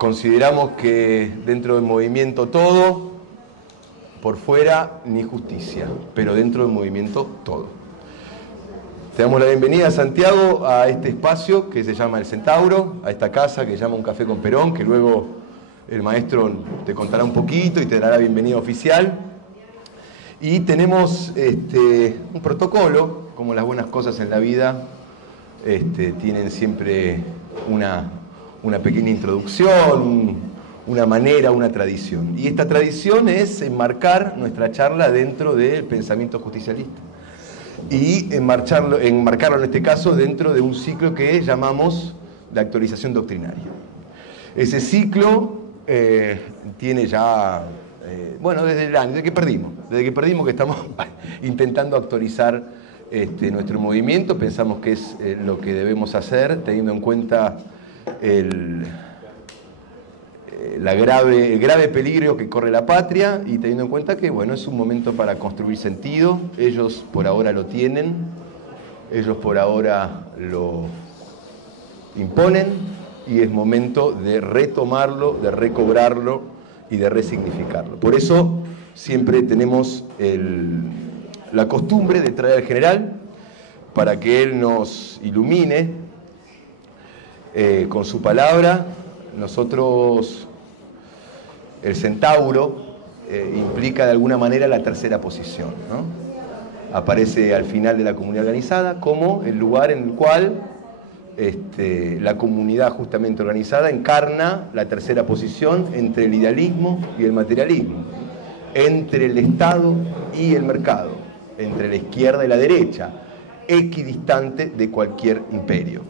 Consideramos que dentro del movimiento todo, por fuera ni justicia, pero dentro del movimiento todo. Te damos la bienvenida, Santiago, a este espacio que se llama El Centauro, a esta casa que se llama Un Café con Perón, que luego el maestro te contará un poquito y te dará la bienvenida oficial. Y tenemos un protocolo, como las buenas cosas en la vida, tienen siempre una pequeña introducción, una manera, una tradición. Y esta tradición es enmarcar nuestra charla dentro del pensamiento justicialista. Y enmarcarlo en este caso dentro de un ciclo que llamamos de actualización doctrinaria. Ese ciclo tiene ya, desde que perdimos que estamos intentando actualizar nuestro movimiento, pensamos que es lo que debemos hacer, teniendo en cuenta el grave peligro que corre la patria y teniendo en cuenta que es un momento para construir sentido. Ellos por ahora lo tienen, ellos por ahora lo imponen y es momento de retomarlo, de recobrarlo y de resignificarlo. Por eso siempre tenemos la costumbre de traer al general para que él nos ilumine con su palabra. Nosotros, el centauro implica de alguna manera la tercera posición, ¿no? Aparece al final de la comunidad organizada como el lugar en el cual la comunidad justamente organizada encarna la tercera posición entre el idealismo y el materialismo, entre el Estado y el mercado, entre la izquierda y la derecha, equidistante de cualquier imperio.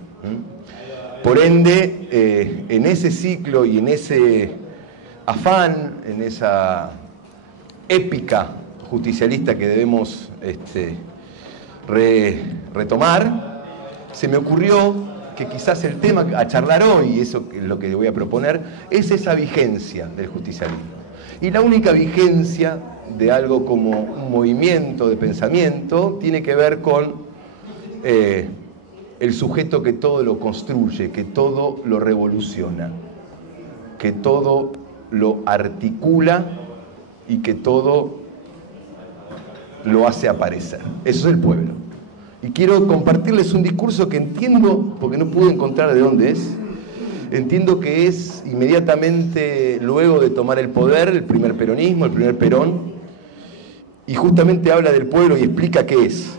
Por ende, en ese ciclo y en ese afán, en esa épica justicialista que debemos retomar, se me ocurrió que quizás el tema a charlar hoy, y eso es lo que voy a proponer, es esa vigencia del justicialismo. Y la única vigencia de algo como un movimiento de pensamiento tiene que ver con el sujeto que todo lo construye, que todo lo revoluciona, que todo lo articula y que todo lo hace aparecer. Eso es el pueblo. Y quiero compartirles un discurso que entiendo, porque no pude encontrar de dónde es, entiendo que es inmediatamente luego de tomar el poder, el primer peronismo, el primer Perón, y justamente habla del pueblo y explica qué es.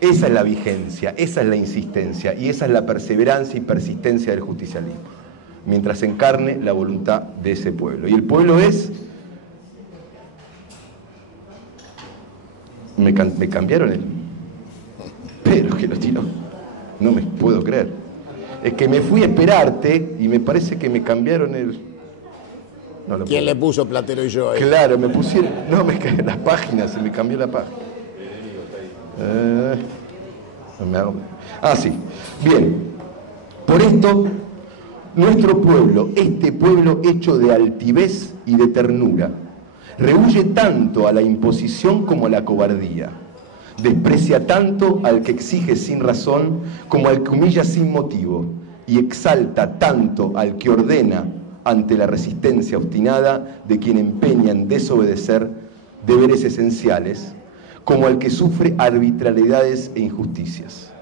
Esa es la vigencia, esa es la insistencia y esa es la perseverancia y persistencia del justicialismo, mientras encarne la voluntad de ese pueblo. Y el pueblo es... Me cambiaron pero que lo tiró. No me puedo creer. Es que me fui a esperarte y me parece que me cambiaron No, ¿Quién le puso Platero y yo ahí? Claro, me pusieron... No, las páginas, se me cambió la página. Sí. Bien. Por esto, nuestro pueblo, este pueblo hecho de altivez y de ternura, rehuye tanto a la imposición como a la cobardía. Desprecia tanto al que exige sin razón como al que humilla sin motivo, y exalta tanto al que ordena ante la resistencia obstinada de quien empeña en desobedecer deberes esenciales, como al que sufre arbitrariedades e injusticias.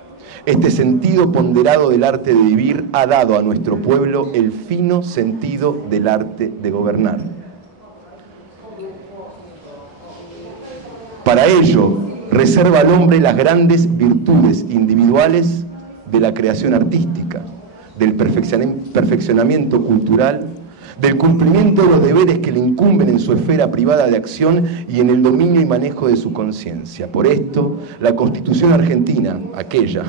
Este sentido ponderado del arte de vivir ha dado a nuestro pueblo el fino sentido del arte de gobernar. Para ello, reserva al hombre las grandes virtudes individuales de la creación artística, del perfeccionamiento cultural, del cumplimiento de los deberes que le incumben en su esfera privada de acción y en el dominio y manejo de su conciencia. Por esto, la Constitución argentina, aquella,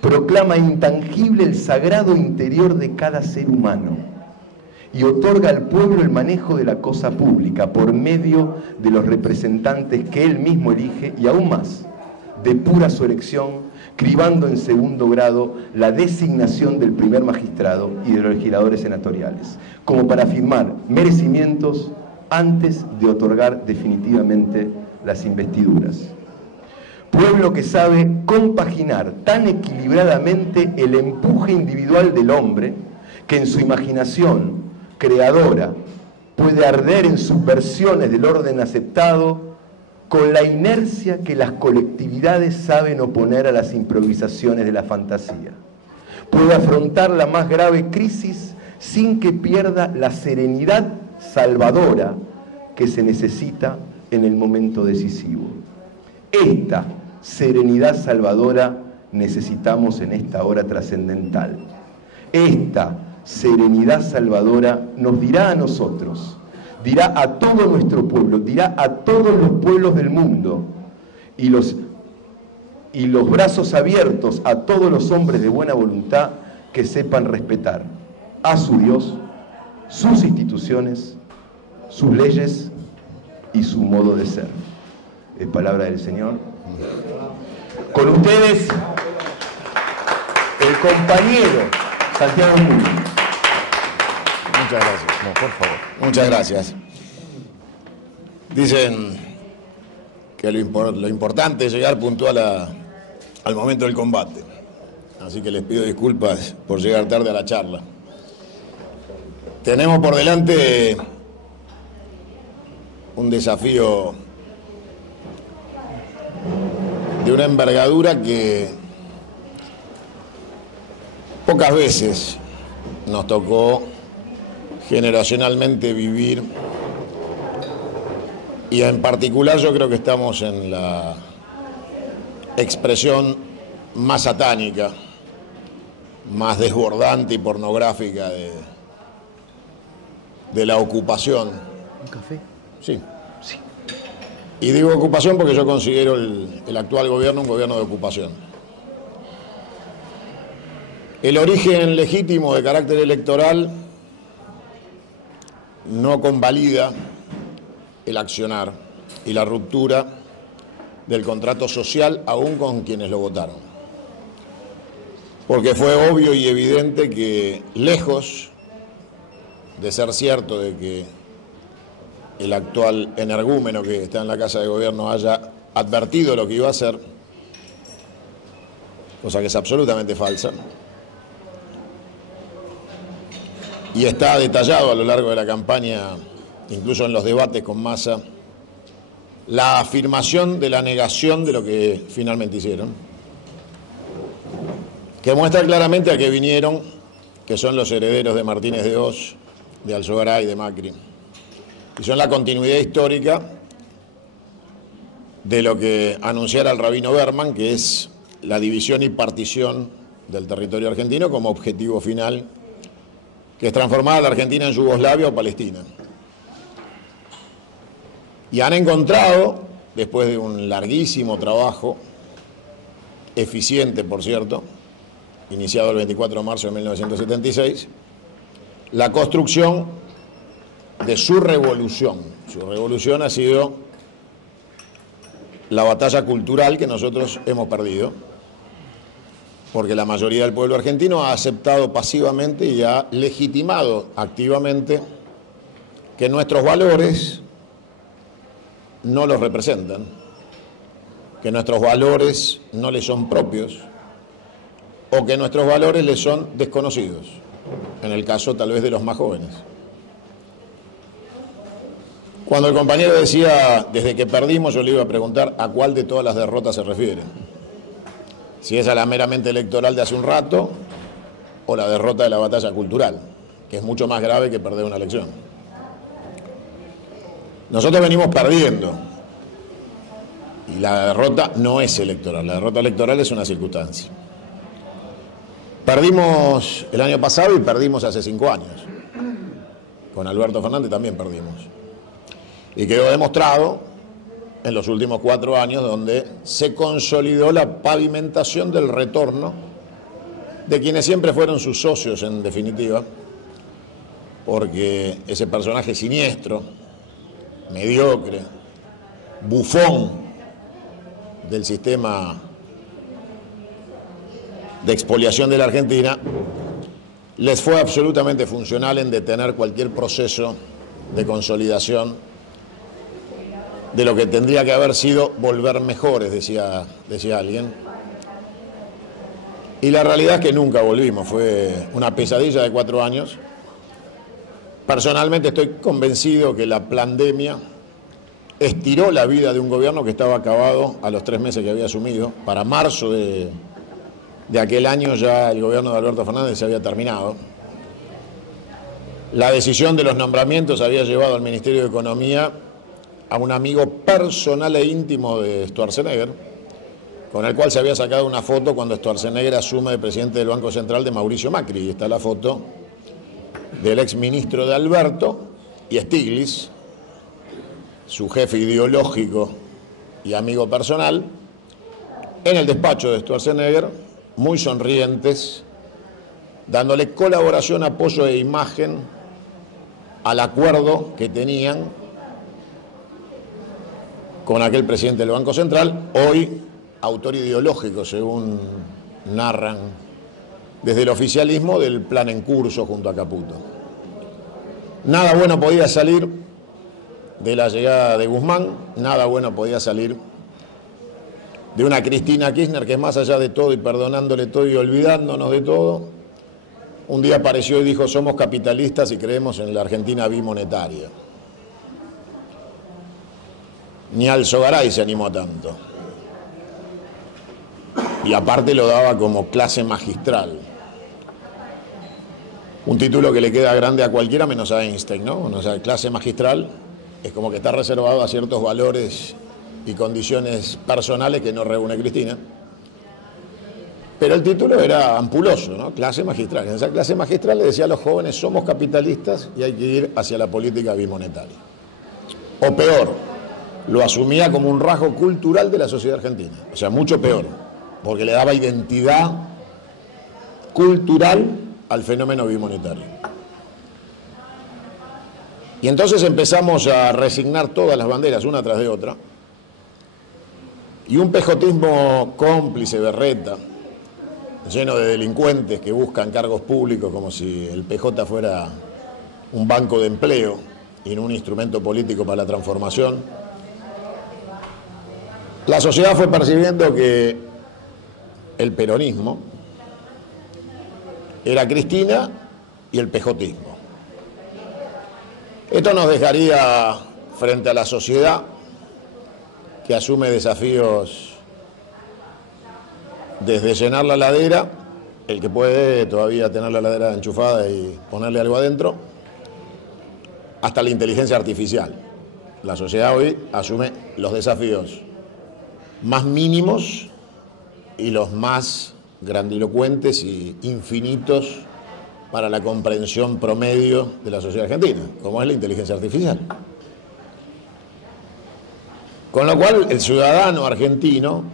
proclama intangible el sagrado interior de cada ser humano y otorga al pueblo el manejo de la cosa pública por medio de los representantes que él mismo elige y aún más, depura su elección, cribando en segundo grado la designación del primer magistrado y de los legisladores senatoriales, como para afirmar merecimientos antes de otorgar definitivamente las investiduras. Pueblo que sabe compaginar tan equilibradamente el empuje individual del hombre que en su imaginación creadora puede arder en subversiones del orden aceptado con la inercia que las colectividades saben oponer a las improvisaciones de la fantasía. Puede afrontar la más grave crisis sin que pierda la serenidad salvadora que se necesita en el momento decisivo. Esta serenidad salvadora necesitamos en esta hora trascendental. Esta serenidad salvadora nos dirá a nosotros, dirá a todo nuestro pueblo, dirá a todos los pueblos del mundo y los brazos abiertos a todos los hombres de buena voluntad que sepan respetar a su Dios, sus instituciones, sus leyes y su modo de ser. Es palabra del Señor. Con ustedes, el compañero Santiago Muñoz. Muchas gracias. No, por favor. Muchas gracias. Dicen que lo importante es llegar puntual al momento del combate. Así que les pido disculpas por llegar tarde a la charla. Tenemos por delante un desafío de una envergadura que pocas veces nos tocó generacionalmente vivir, y en particular yo creo que estamos en la expresión más satánica, más desbordante y pornográfica de la ocupación. ¿Un café? Sí. Sí. Y digo ocupación porque yo considero el actual gobierno un gobierno de ocupación. El origen legítimo de carácter electoral no convalida el accionar y la ruptura del contrato social aún con quienes lo votaron. Porque fue obvio y evidente que, lejos de ser cierto de que el actual energúmeno que está en la Casa de Gobierno haya advertido lo que iba a hacer, cosa que es absolutamente falsa, y está detallado a lo largo de la campaña, incluso en los debates con Massa, la afirmación de la negación de lo que finalmente hicieron, que muestra claramente a qué vinieron, que son los herederos de Martínez de Oz, de Alzogaray, de Macri, y son la continuidad histórica de lo que anunciara el rabino Berman, que es la división y partición del territorio argentino como objetivo final, que es transformar a la Argentina en Yugoslavia o Palestina. Y han encontrado, después de un larguísimo trabajo, eficiente por cierto, iniciado el 24 de marzo de 1976, la construcción de su revolución. Su revolución ha sido la batalla cultural que nosotros hemos perdido, porque la mayoría del pueblo argentino ha aceptado pasivamente y ha legitimado activamente que nuestros valores no los representan, que nuestros valores no les son propios o que nuestros valores les son desconocidos, en el caso tal vez de los más jóvenes. Cuando el compañero decía, desde que perdimos, yo le iba a preguntar a cuál de todas las derrotas se refiere. Si es a la meramente electoral de hace un rato o la derrota de la batalla cultural, que es mucho más grave que perder una elección. Nosotros venimos perdiendo y la derrota no es electoral, la derrota electoral es una circunstancia. Perdimos el año pasado y perdimos hace 5 años. Con Alberto Fernández también perdimos. Y quedó demostrado en los últimos 4 años, donde se consolidó la pavimentación del retorno de quienes siempre fueron sus socios, en definitiva, porque ese personaje siniestro, mediocre, bufón del sistema de expoliación de la Argentina, les fue absolutamente funcional en detener cualquier proceso de consolidación de lo que tendría que haber sido volver mejores, decía alguien. Y la realidad es que nunca volvimos, fue una pesadilla de 4 años. Personalmente estoy convencido que la pandemia estiró la vida de un gobierno que estaba acabado a los 3 meses que había asumido. Para marzo de aquel año ya el gobierno de Alberto Fernández se había terminado. La decisión de los nombramientos había llevado al Ministerio de Economía a un amigo personal e íntimo de Sturzenegger, con el cual se había sacado una foto cuando Sturzenegger asume de presidente del Banco Central de Mauricio Macri. Y está la foto del exministro de Alberto y Stiglitz, su jefe ideológico y amigo personal, en el despacho de Sturzenegger, muy sonrientes, dándole colaboración, apoyo e imagen al acuerdo que tenían con aquel presidente del Banco Central, hoy autor ideológico, según narran desde el oficialismo, del plan en curso junto a Caputo. Nada bueno podía salir de la llegada de Guzmán, nada bueno podía salir de una Cristina Kirchner que, más allá de todo y perdonándole todo y olvidándonos de todo, un día apareció y dijo: somos capitalistas y creemos en la Argentina bimonetaria. Ni Alzogaray se animó a tanto. Y aparte lo daba como clase magistral. Un título que le queda grande a cualquiera menos a Einstein, ¿no? O sea, clase magistral es como que está reservado a ciertos valores y condiciones personales que no reúne Cristina. Pero el título era ampuloso, ¿no? Clase magistral. En esa clase magistral le decía a los jóvenes: somos capitalistas y hay que ir hacia la política bimonetaria. O peor, lo asumía como un rasgo cultural de la sociedad argentina. O sea, mucho peor, porque le daba identidad cultural al fenómeno bimonetario. Y entonces empezamos a resignar todas las banderas, una tras de otra, y un pejotismo cómplice, berreta, lleno de delincuentes que buscan cargos públicos como si el PJ fuera un banco de empleo y no un instrumento político para la transformación. La sociedad fue percibiendo que el peronismo era Cristina y el pejotismo. Esto nos dejaría frente a la sociedad que asume desafíos desde llenar la heladera, el que puede todavía tener la heladera enchufada y ponerle algo adentro, hasta la inteligencia artificial. La sociedad hoy asume los desafíos más mínimos y los más grandilocuentes y infinitos para la comprensión promedio de la sociedad argentina, como es la inteligencia artificial. Con lo cual, el ciudadano argentino,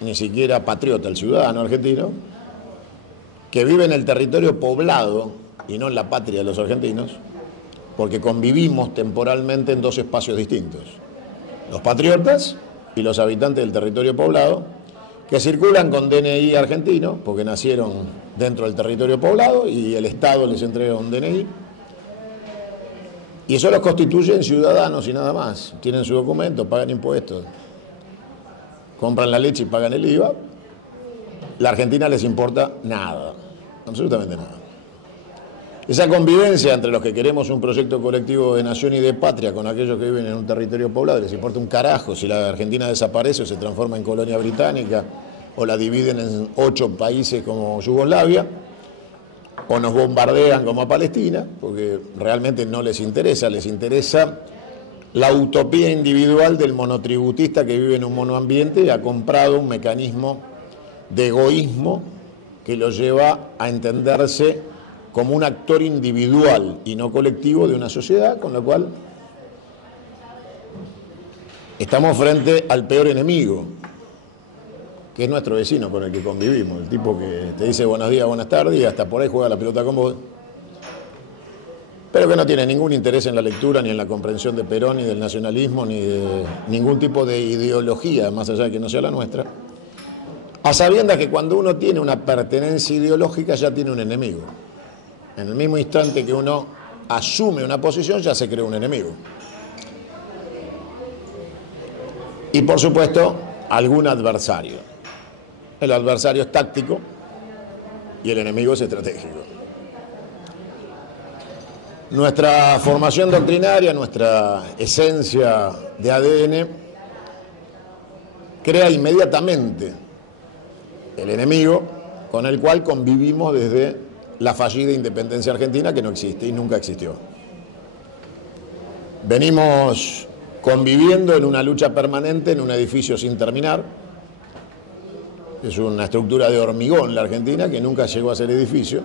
ni siquiera patriota, el ciudadano argentino, que vive en el territorio poblado y no en la patria de los argentinos, porque convivimos temporalmente en dos espacios distintos: los patriotas y los habitantes del territorio poblado, que circulan con DNI argentino, porque nacieron dentro del territorio poblado y el Estado les entrega un DNI, y eso los constituye en ciudadanos y nada más. Tienen su documento, pagan impuestos, compran la leche y pagan el IVA. La Argentina les importa nada, absolutamente nada. Esa convivencia entre los que queremos un proyecto colectivo de nación y de patria con aquellos que viven en un territorio poblado, les importa un carajo si la Argentina desaparece o se transforma en colonia británica, o la dividen en 8 países como Yugoslavia, o nos bombardean como a Palestina, porque realmente no les interesa. Les interesa la utopía individual del monotributista que vive en un monoambiente y ha comprado un mecanismo de egoísmo que lo lleva a entenderse como un actor individual y no colectivo de una sociedad, con lo cual estamos frente al peor enemigo, que es nuestro vecino con el que convivimos, el tipo que te dice buenos días, buenas tardes y hasta por ahí juega la pelota con vos, pero que no tiene ningún interés en la lectura, ni en la comprensión de Perón, ni del nacionalismo, ni de ningún tipo de ideología, más allá de que no sea la nuestra, a sabiendas que cuando uno tiene una pertenencia ideológica ya tiene un enemigo. En el mismo instante que uno asume una posición ya se crea un enemigo. Y por supuesto, algún adversario. El adversario es táctico, y el enemigo es estratégico. Nuestra formación doctrinaria, nuestra esencia de ADN, crea inmediatamente el enemigo con el cual convivimos desde la fallida independencia argentina, que no existe y nunca existió. Venimos conviviendo en una lucha permanente en un edificio sin terminar. Es una estructura de hormigón la Argentina, que nunca llegó a ser edificio,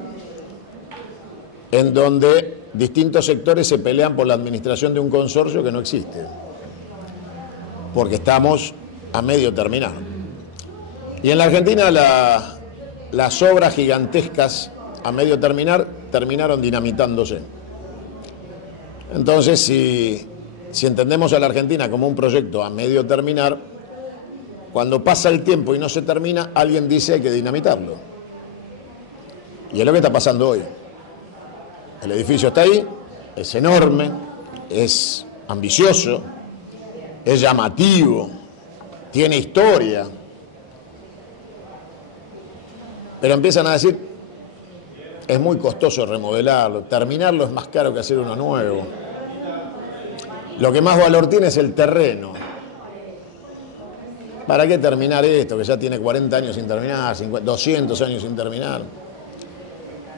en donde distintos sectores se pelean por la administración de un consorcio que no existe, porque estamos a medio terminar. Y en la Argentina las obras gigantescas a medio terminar terminaron dinamitándose. Entonces, si entendemos a la Argentina como un proyecto a medio terminar, cuando pasa el tiempo y no se termina, alguien dice hay que dinamitarlo. Y es lo que está pasando hoy. El edificio está ahí, es enorme, es ambicioso, es llamativo, tiene historia. Pero empiezan a decir, es muy costoso remodelarlo, terminarlo es más caro que hacer uno nuevo. Lo que más valor tiene es el terreno. ¿Para qué terminar esto, que ya tiene 40 años sin terminar, 200 años sin terminar?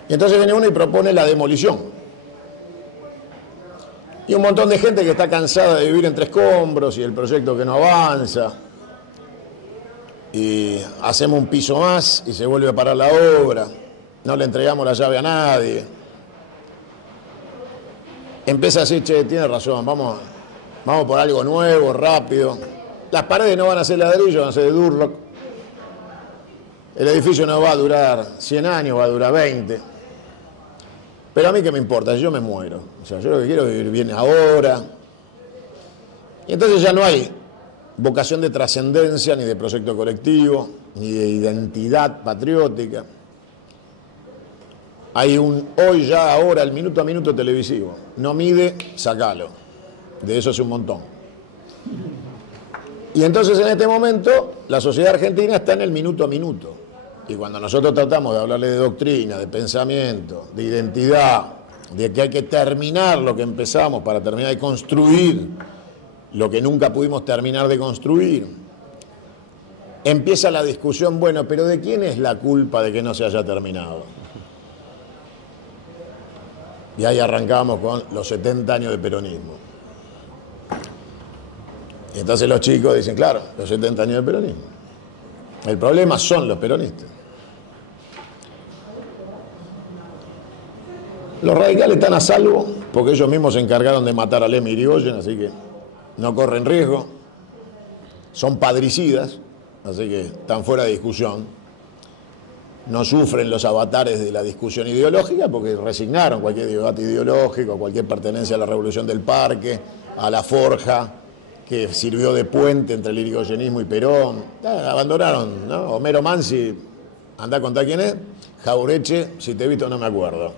Y entonces viene uno y propone la demolición. Y un montón de gente que está cansada de vivir entre escombros y el proyecto que no avanza. Y hacemos un piso más y se vuelve a parar la obra. No le entregamos la llave a nadie. Empieza a decir, che, tiene razón, vamos por algo nuevo, rápido. Las paredes no van a ser ladrillo, van a ser de Durlock. El edificio no va a durar 100 años, va a durar 20. Pero a mí qué me importa, yo me muero. O sea, yo lo que quiero es vivir bien ahora. Y entonces ya no hay vocación de trascendencia, ni de proyecto colectivo, ni de identidad patriótica. Hay un hoy, ya, ahora, el minuto a minuto televisivo. No mide, sacalo. De eso es un montón. Y entonces en este momento la sociedad argentina está en el minuto a minuto. Y cuando nosotros tratamos de hablarle de doctrina, de pensamiento, de identidad, de que hay que terminar lo que empezamos para terminar de construir lo que nunca pudimos terminar de construir, empieza la discusión, bueno, pero ¿de quién es la culpa de que no se haya terminado? Y ahí arrancamos con los 70 años de peronismo. Y entonces los chicos dicen, claro, los 70 años de peronismo. El problema son los peronistas. Los radicales están a salvo porque ellos mismos se encargaron de matar a Lem y Irigoyen, así que no corren riesgo. Son padricidas, así que están fuera de discusión. No sufren los avatares de la discusión ideológica porque resignaron cualquier debate ideológico, cualquier pertenencia a la Revolución del Parque, a la forja que sirvió de puente entre el irigoyenismo y Perón. Abandonaron, ¿no? Homero Mansi, anda a contar quién es. Jaureche, si te he visto no me acuerdo.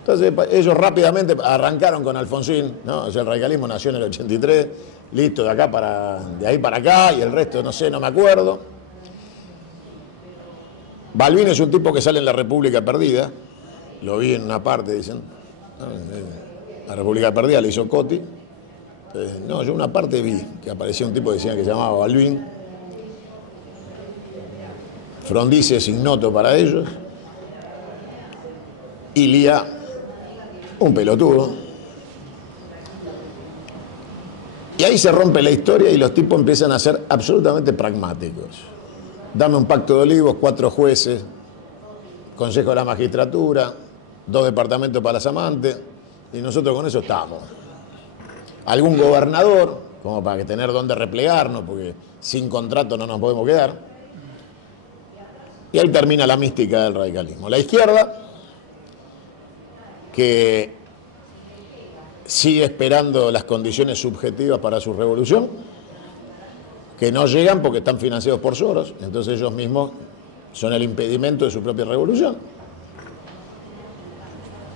Entonces ellos rápidamente arrancaron con Alfonsín, ¿no? O sea, el radicalismo nació en el 83, listo, de ahí para acá, y el resto no sé, no me acuerdo. Balbín es un tipo que sale en La República Perdida, lo vi en una parte, dicen, ¿no? La República Perdida le hizo Coti. No, yo una parte vi que aparecía un tipo que decían que se llamaba Balbín. Frondizi es ignoto para ellos. Ilia, un pelotudo. Y ahí se rompe la historia y los tipos empiezan a ser absolutamente pragmáticos. Dame un pacto de olivos, 4 jueces, Consejo de la Magistratura, 2 departamentos para las amantes, y nosotros con eso estamos. Algún gobernador, como para tener dónde replegarnos, porque sin contrato no nos podemos quedar. Y ahí termina la mística del radicalismo. La izquierda, que sigue esperando las condiciones subjetivas para su revolución, que no llegan porque están financiados por Soros, entonces ellos mismos son el impedimento de su propia revolución.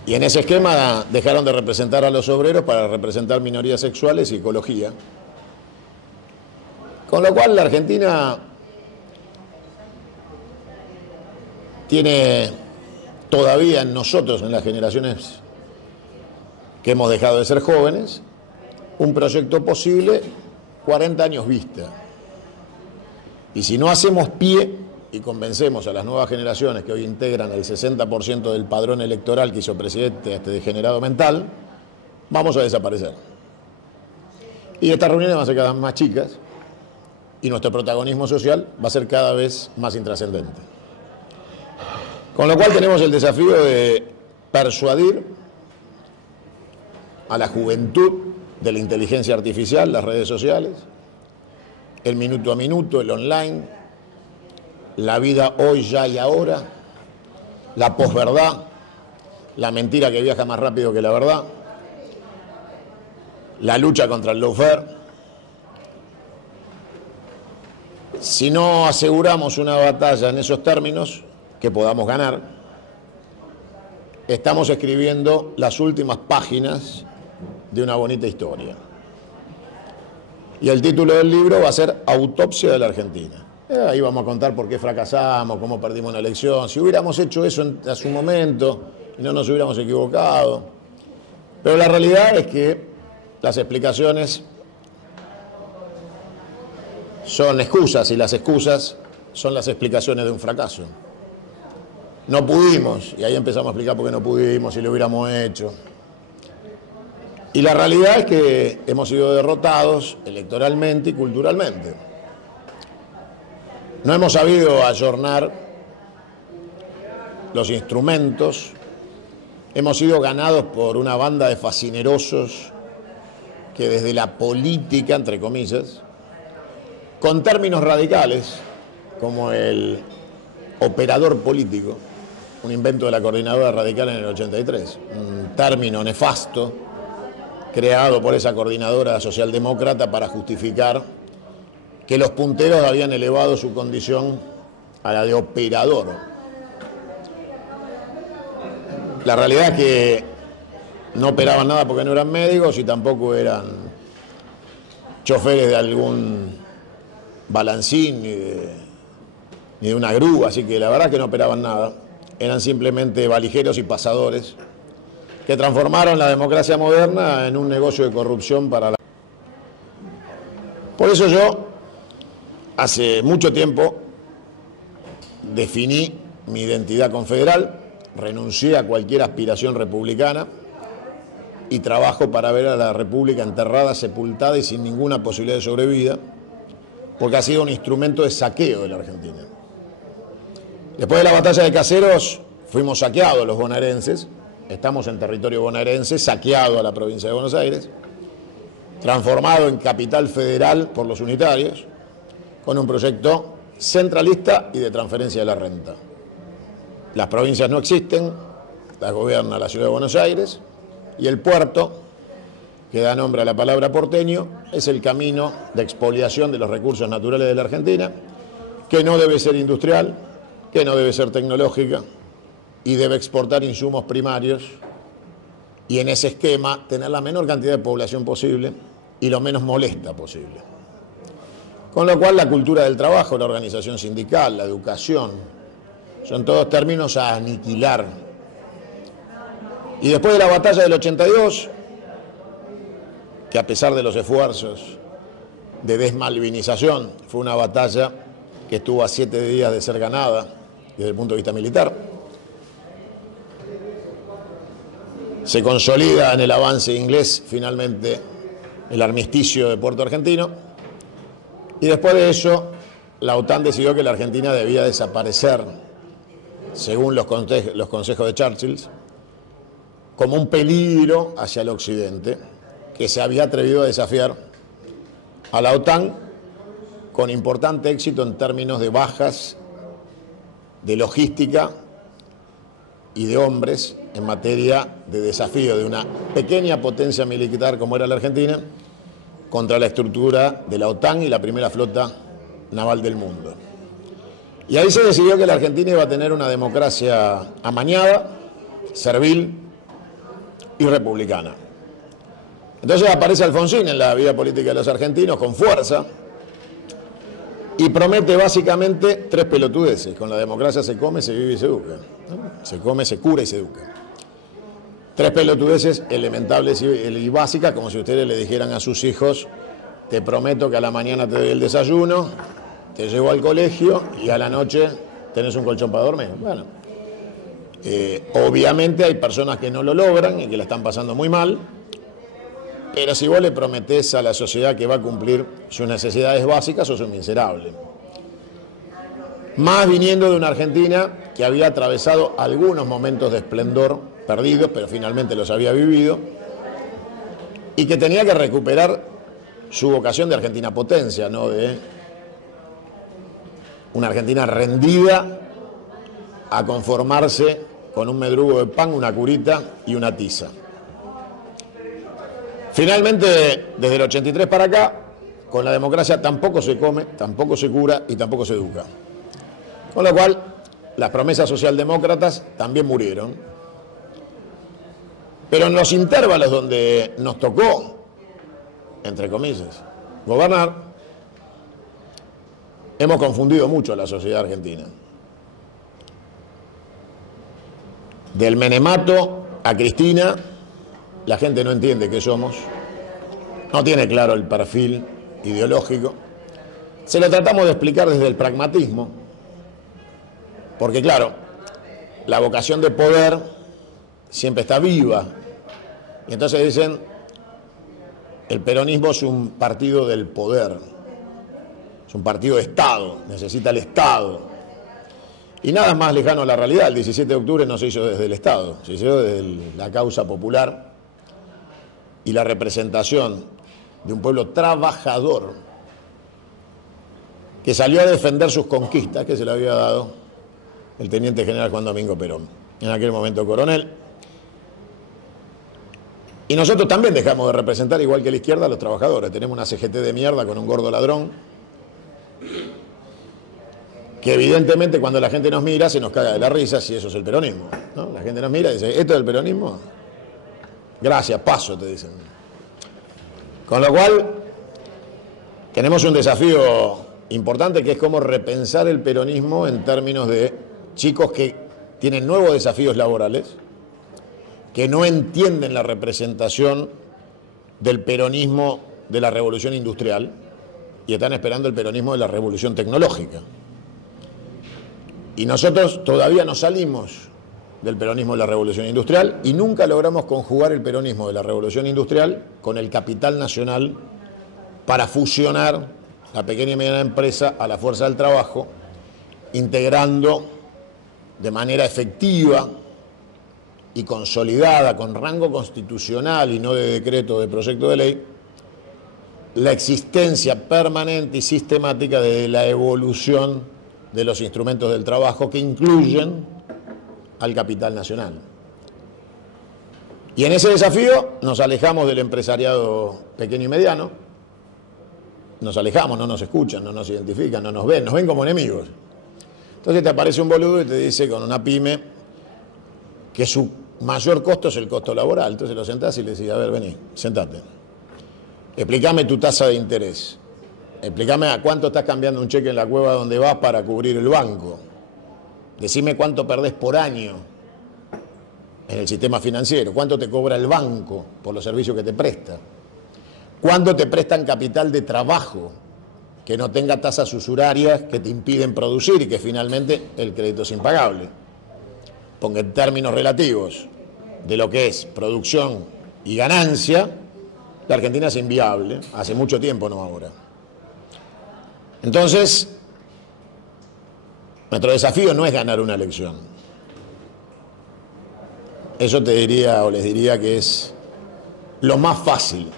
Y en ese esquema dejaron de representar a los obreros para representar minorías sexuales y ecología. Con lo cual la Argentina tiene todavía en nosotros, en las generaciones que hemos dejado de ser jóvenes, un proyecto posible 40 años vista. Y si no hacemos pie y convencemos a las nuevas generaciones que hoy integran el 60% del padrón electoral que hizo presidente a este degenerado mental, vamos a desaparecer. Y estas reuniones van a ser cada vez más chicas y nuestro protagonismo social va a ser cada vez más intrascendente. Con lo cual tenemos el desafío de persuadir a la juventud de la inteligencia artificial, las redes sociales, el minuto a minuto, el online, la vida hoy, ya y ahora, la posverdad, la mentira que viaja más rápido que la verdad, la lucha contra el lawfare. Si no aseguramos una batalla en esos términos que podamos ganar, estamos escribiendo las últimas páginas de una bonita historia. Y el título del libro va a ser Autopsia de la Argentina. Ahí vamos a contar por qué fracasamos, cómo perdimos una elección, si hubiéramos hecho eso a su momento y no nos hubiéramos equivocado. Pero la realidad es que las explicaciones son excusas y las excusas son las explicaciones de un fracaso. No pudimos, y ahí empezamos a explicar por qué no pudimos, si lo hubiéramos hecho. Y la realidad es que hemos sido derrotados electoralmente y culturalmente. No hemos sabido ayornar los instrumentos, hemos sido ganados por una banda de fascinerosos que desde la política, entre comillas, con términos radicales, como el operador político, un invento de la coordinadora radical en el 83, un término nefasto creado por esa coordinadora socialdemócrata para justificar que los punteros habían elevado su condición a la de operador. La realidad es que no operaban nada porque no eran médicos y tampoco eran choferes de algún balancín ni de una grúa, así que la verdad es que no operaban nada, eran simplemente valijeros y pasadores que transformaron la democracia moderna en un negocio de corrupción para la... Por eso yo, hace mucho tiempo, definí mi identidad confederal, renuncié a cualquier aspiración republicana y trabajo para ver a la República enterrada, sepultada y sin ninguna posibilidad de sobrevida, porque ha sido un instrumento de saqueo de la Argentina. Después de la batalla de Caseros, fuimos saqueados los bonaerenses, estamos en territorio bonaerense, saqueado a la provincia de Buenos Aires, transformado en capital federal por los unitarios, con un proyecto centralista y de transferencia de la renta. Las provincias no existen, las gobierna la ciudad de Buenos Aires, y el puerto, que da nombre a la palabra porteño, es el camino de expoliación de los recursos naturales de la Argentina, que no debe ser industrial, que no debe ser tecnológica, y debe exportar insumos primarios, y en ese esquema tener la menor cantidad de población posible y lo menos molesta posible. Con lo cual la cultura del trabajo, la organización sindical, la educación, son todos términos a aniquilar. Y después de la batalla del 82, que a pesar de los esfuerzos de desmalvinización, fue una batalla que estuvo a 7 días de ser ganada desde el punto de vista militar, se consolida en el avance inglés finalmente el armisticio de Puerto Argentino, y después de eso la OTAN decidió que la Argentina debía desaparecer, según los consejos de Churchill, como un peligro hacia el occidente, que se había atrevido a desafiar a la OTAN con importante éxito en términos de bajas, de logística y de hombres en materia de desafío de una pequeña potencia militar como era la Argentina contra la estructura de la OTAN y la primera flota naval del mundo. Y ahí se decidió que la Argentina iba a tener una democracia amañada, servil y republicana. Entonces aparece Alfonsín en la vida política de los argentinos con fuerza y promete básicamente 3 pelotudeces: con la democracia se come, se vive y se educa. ¿no? Se come, se cura y se educa. 3 pelotudeces elementables y básicas, como si ustedes le dijeran a sus hijos: te prometo que a la mañana te doy el desayuno, te llevo al colegio y a la noche tenés un colchón para dormir. Bueno, obviamente hay personas que no lo logran y que la están pasando muy mal, pero si vos le prometés a la sociedad que va a cumplir sus necesidades básicas, sos un miserable. Más viniendo de una Argentina que había atravesado algunos momentos de esplendor perdidos, pero finalmente los había vivido, y que tenía que recuperar su vocación de Argentina potencia, no de una Argentina rendida a conformarse con un medrugo de pan, una curita y una tiza. Finalmente, desde el 83 para acá, con la democracia tampoco se come, tampoco se cura y tampoco se educa. Con lo cual, las promesas socialdemócratas también murieron. Pero en los intervalos donde nos tocó, entre comillas, gobernar, hemos confundido mucho a la sociedad argentina. Del menemato a Cristina, la gente no entiende qué somos, no tiene claro el perfil ideológico. Se lo tratamos de explicar desde el pragmatismo, porque claro, la vocación de poder siempre está viva. Y entonces dicen, el peronismo es un partido del poder, es un partido de Estado, necesita el Estado. Y nada más lejano a la realidad. El 17 de octubre no se hizo desde el Estado, se hizo desde la causa popular y la representación de un pueblo trabajador que salió a defender sus conquistas que se le había dado el teniente general Juan Domingo Perón, en aquel momento coronel. Y nosotros también dejamos de representar, igual que la izquierda, a los trabajadores. Tenemos una CGT de mierda con un gordo ladrón, que evidentemente cuando la gente nos mira se nos caga de la risa si eso es el peronismo, ¿no? La gente nos mira y dice, ¿esto es el peronismo? Gracias, paso, te dicen. Con lo cual, tenemos un desafío importante que es cómo repensar el peronismo en términos de chicos que tienen nuevos desafíos laborales, que no entienden la representación del peronismo de la revolución industrial y están esperando el peronismo de la revolución tecnológica. Y nosotros todavía no salimos del peronismo de la revolución industrial y nunca logramos conjugar el peronismo de la revolución industrial con el capital nacional para fusionar la pequeña y mediana empresa a la fuerza del trabajo, integrando de manera efectiva y consolidada, con rango constitucional y no de decreto o de proyecto de ley, la existencia permanente y sistemática de la evolución de los instrumentos del trabajo que incluyen al capital nacional. Y en ese desafío nos alejamos del empresariado pequeño y mediano, nos alejamos, no nos escuchan, no nos identifican, no nos ven como enemigos. Entonces te aparece un boludo y te dice con una pyme que su mayor costo es el costo laboral. Entonces lo sentás y le decís, a ver, vení, sentate. Explícame tu tasa de interés. Explícame a cuánto estás cambiando un cheque en la cueva donde vas para cubrir el banco. Decime cuánto perdés por año en el sistema financiero. Cuánto te cobra el banco por los servicios que te presta. Cuánto te prestan capital de trabajo que no tenga tasas usurarias que te impiden producir y que finalmente el crédito es impagable. Porque en términos relativos de lo que es producción y ganancia, la Argentina es inviable, hace mucho tiempo, no ahora. Entonces, nuestro desafío no es ganar una elección. Eso te diría o les diría que es lo más fácil.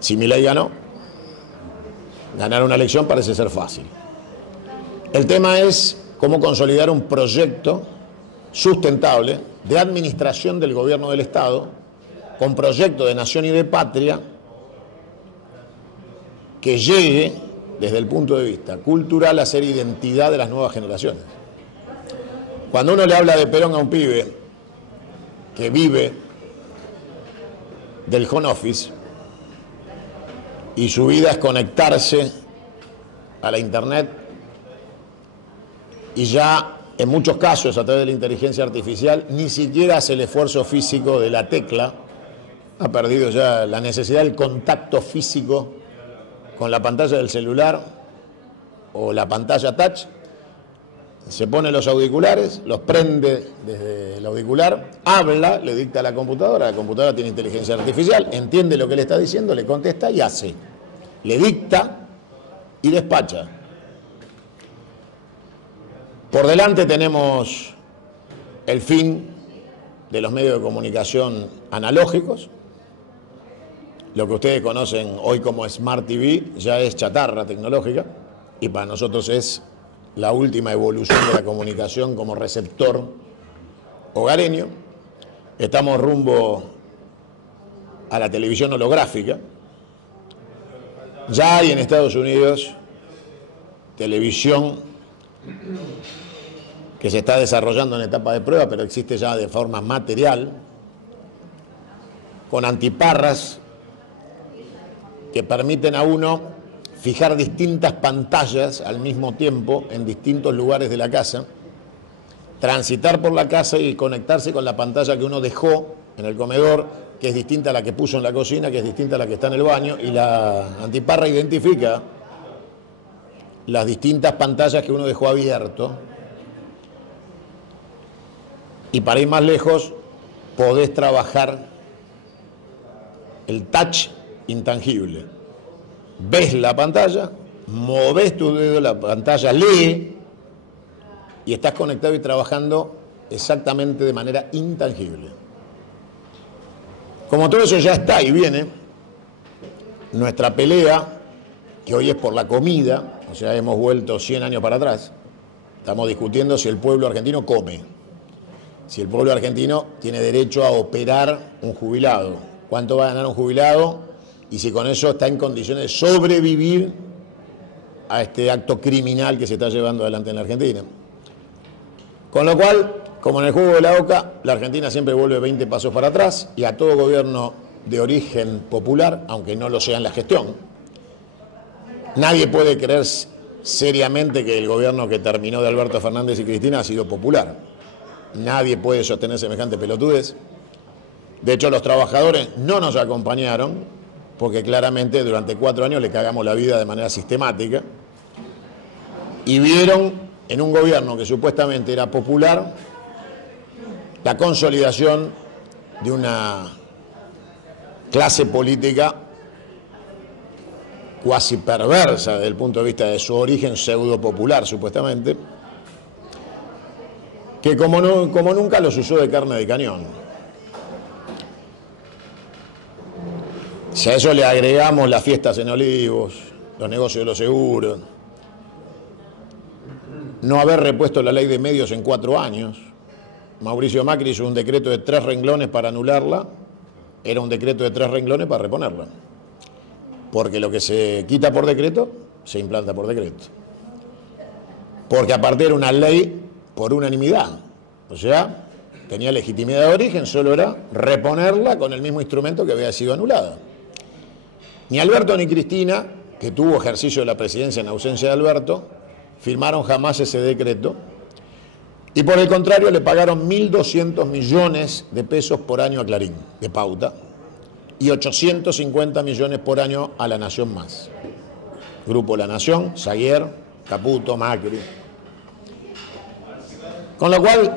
Si Milei ganó, ganar una elección parece ser fácil. El tema es cómo consolidar un proyecto sustentable de administración del gobierno del Estado, con proyecto de nación y de patria, que llegue desde el punto de vista cultural a ser identidad de las nuevas generaciones. Cuando uno le habla de Perón a un pibe que vive del home office y su vida es conectarse a la internet y ya en muchos casos a través de la inteligencia artificial, ni siquiera hace el esfuerzo físico de la tecla, ha perdido ya la necesidad del contacto físico con la pantalla del celular o la pantalla touch. Se pone los auriculares, los prende desde el auricular, habla, le dicta a la computadora tiene inteligencia artificial, entiende lo que le está diciendo, le contesta y hace. Le dicta y despacha. Por delante tenemos el fin de los medios de comunicación analógicos. Lo que ustedes conocen hoy como Smart TV ya es chatarra tecnológica y para nosotros es la última evolución de la comunicación como receptor hogareño. Estamos rumbo a la televisión holográfica. Ya hay en Estados Unidos televisión que se está desarrollando en etapa de prueba, pero existe ya de forma material, con antiparras que permiten a uno fijar distintas pantallas al mismo tiempo en distintos lugares de la casa, transitar por la casa y conectarse con la pantalla que uno dejó en el comedor, que es distinta a la que puso en la cocina, que es distinta a la que está en el baño, y la antiparra identifica las distintas pantallas que uno dejó abierto. Y para ir más lejos, podés trabajar el touch intangible. Ves la pantalla, movés tu dedo, la pantalla lee y estás conectado y trabajando exactamente de manera intangible. Como todo eso ya está y viene, nuestra pelea, que hoy es por la comida, o sea, hemos vuelto 100 años para atrás, estamos discutiendo si el pueblo argentino come, si el pueblo argentino tiene derecho a operar un jubilado, cuánto va a ganar un jubilado, y si con eso está en condiciones de sobrevivir a este acto criminal que se está llevando adelante en la Argentina. Con lo cual, como en el juego de la oca, la Argentina siempre vuelve 20 pasos para atrás y a todo gobierno de origen popular, aunque no lo sea en la gestión. Nadie puede creer seriamente que el gobierno que terminó de Alberto Fernández y Cristina ha sido popular. Nadie puede sostener semejante pelotudez. De hecho, los trabajadores no nos acompañaron porque claramente durante 4 años le cagamos la vida de manera sistemática y vieron en un gobierno que supuestamente era popular la consolidación de una clase política cuasi perversa desde el punto de vista de su origen pseudo popular supuestamente, que como nunca los usó de carne de cañón. Si a eso le agregamos las fiestas en Olivos, los negocios de los seguros, no haber repuesto la ley de medios en 4 años, Mauricio Macri hizo un decreto de 3 renglones para anularla, era un decreto de 3 renglones para reponerla, porque lo que se quita por decreto, se implanta por decreto, porque aparte era una ley por unanimidad, o sea, tenía legitimidad de origen, solo era reponerla con el mismo instrumento que había sido anulada. Ni Alberto ni Cristina, que tuvo ejercicio de la presidencia en ausencia de Alberto, firmaron jamás ese decreto y por el contrario le pagaron 1.200 millones de pesos por año a Clarín, de pauta, y 850 millones por año a La Nación Más. Grupo La Nación, Saguier, Caputo, Macri. Con lo cual,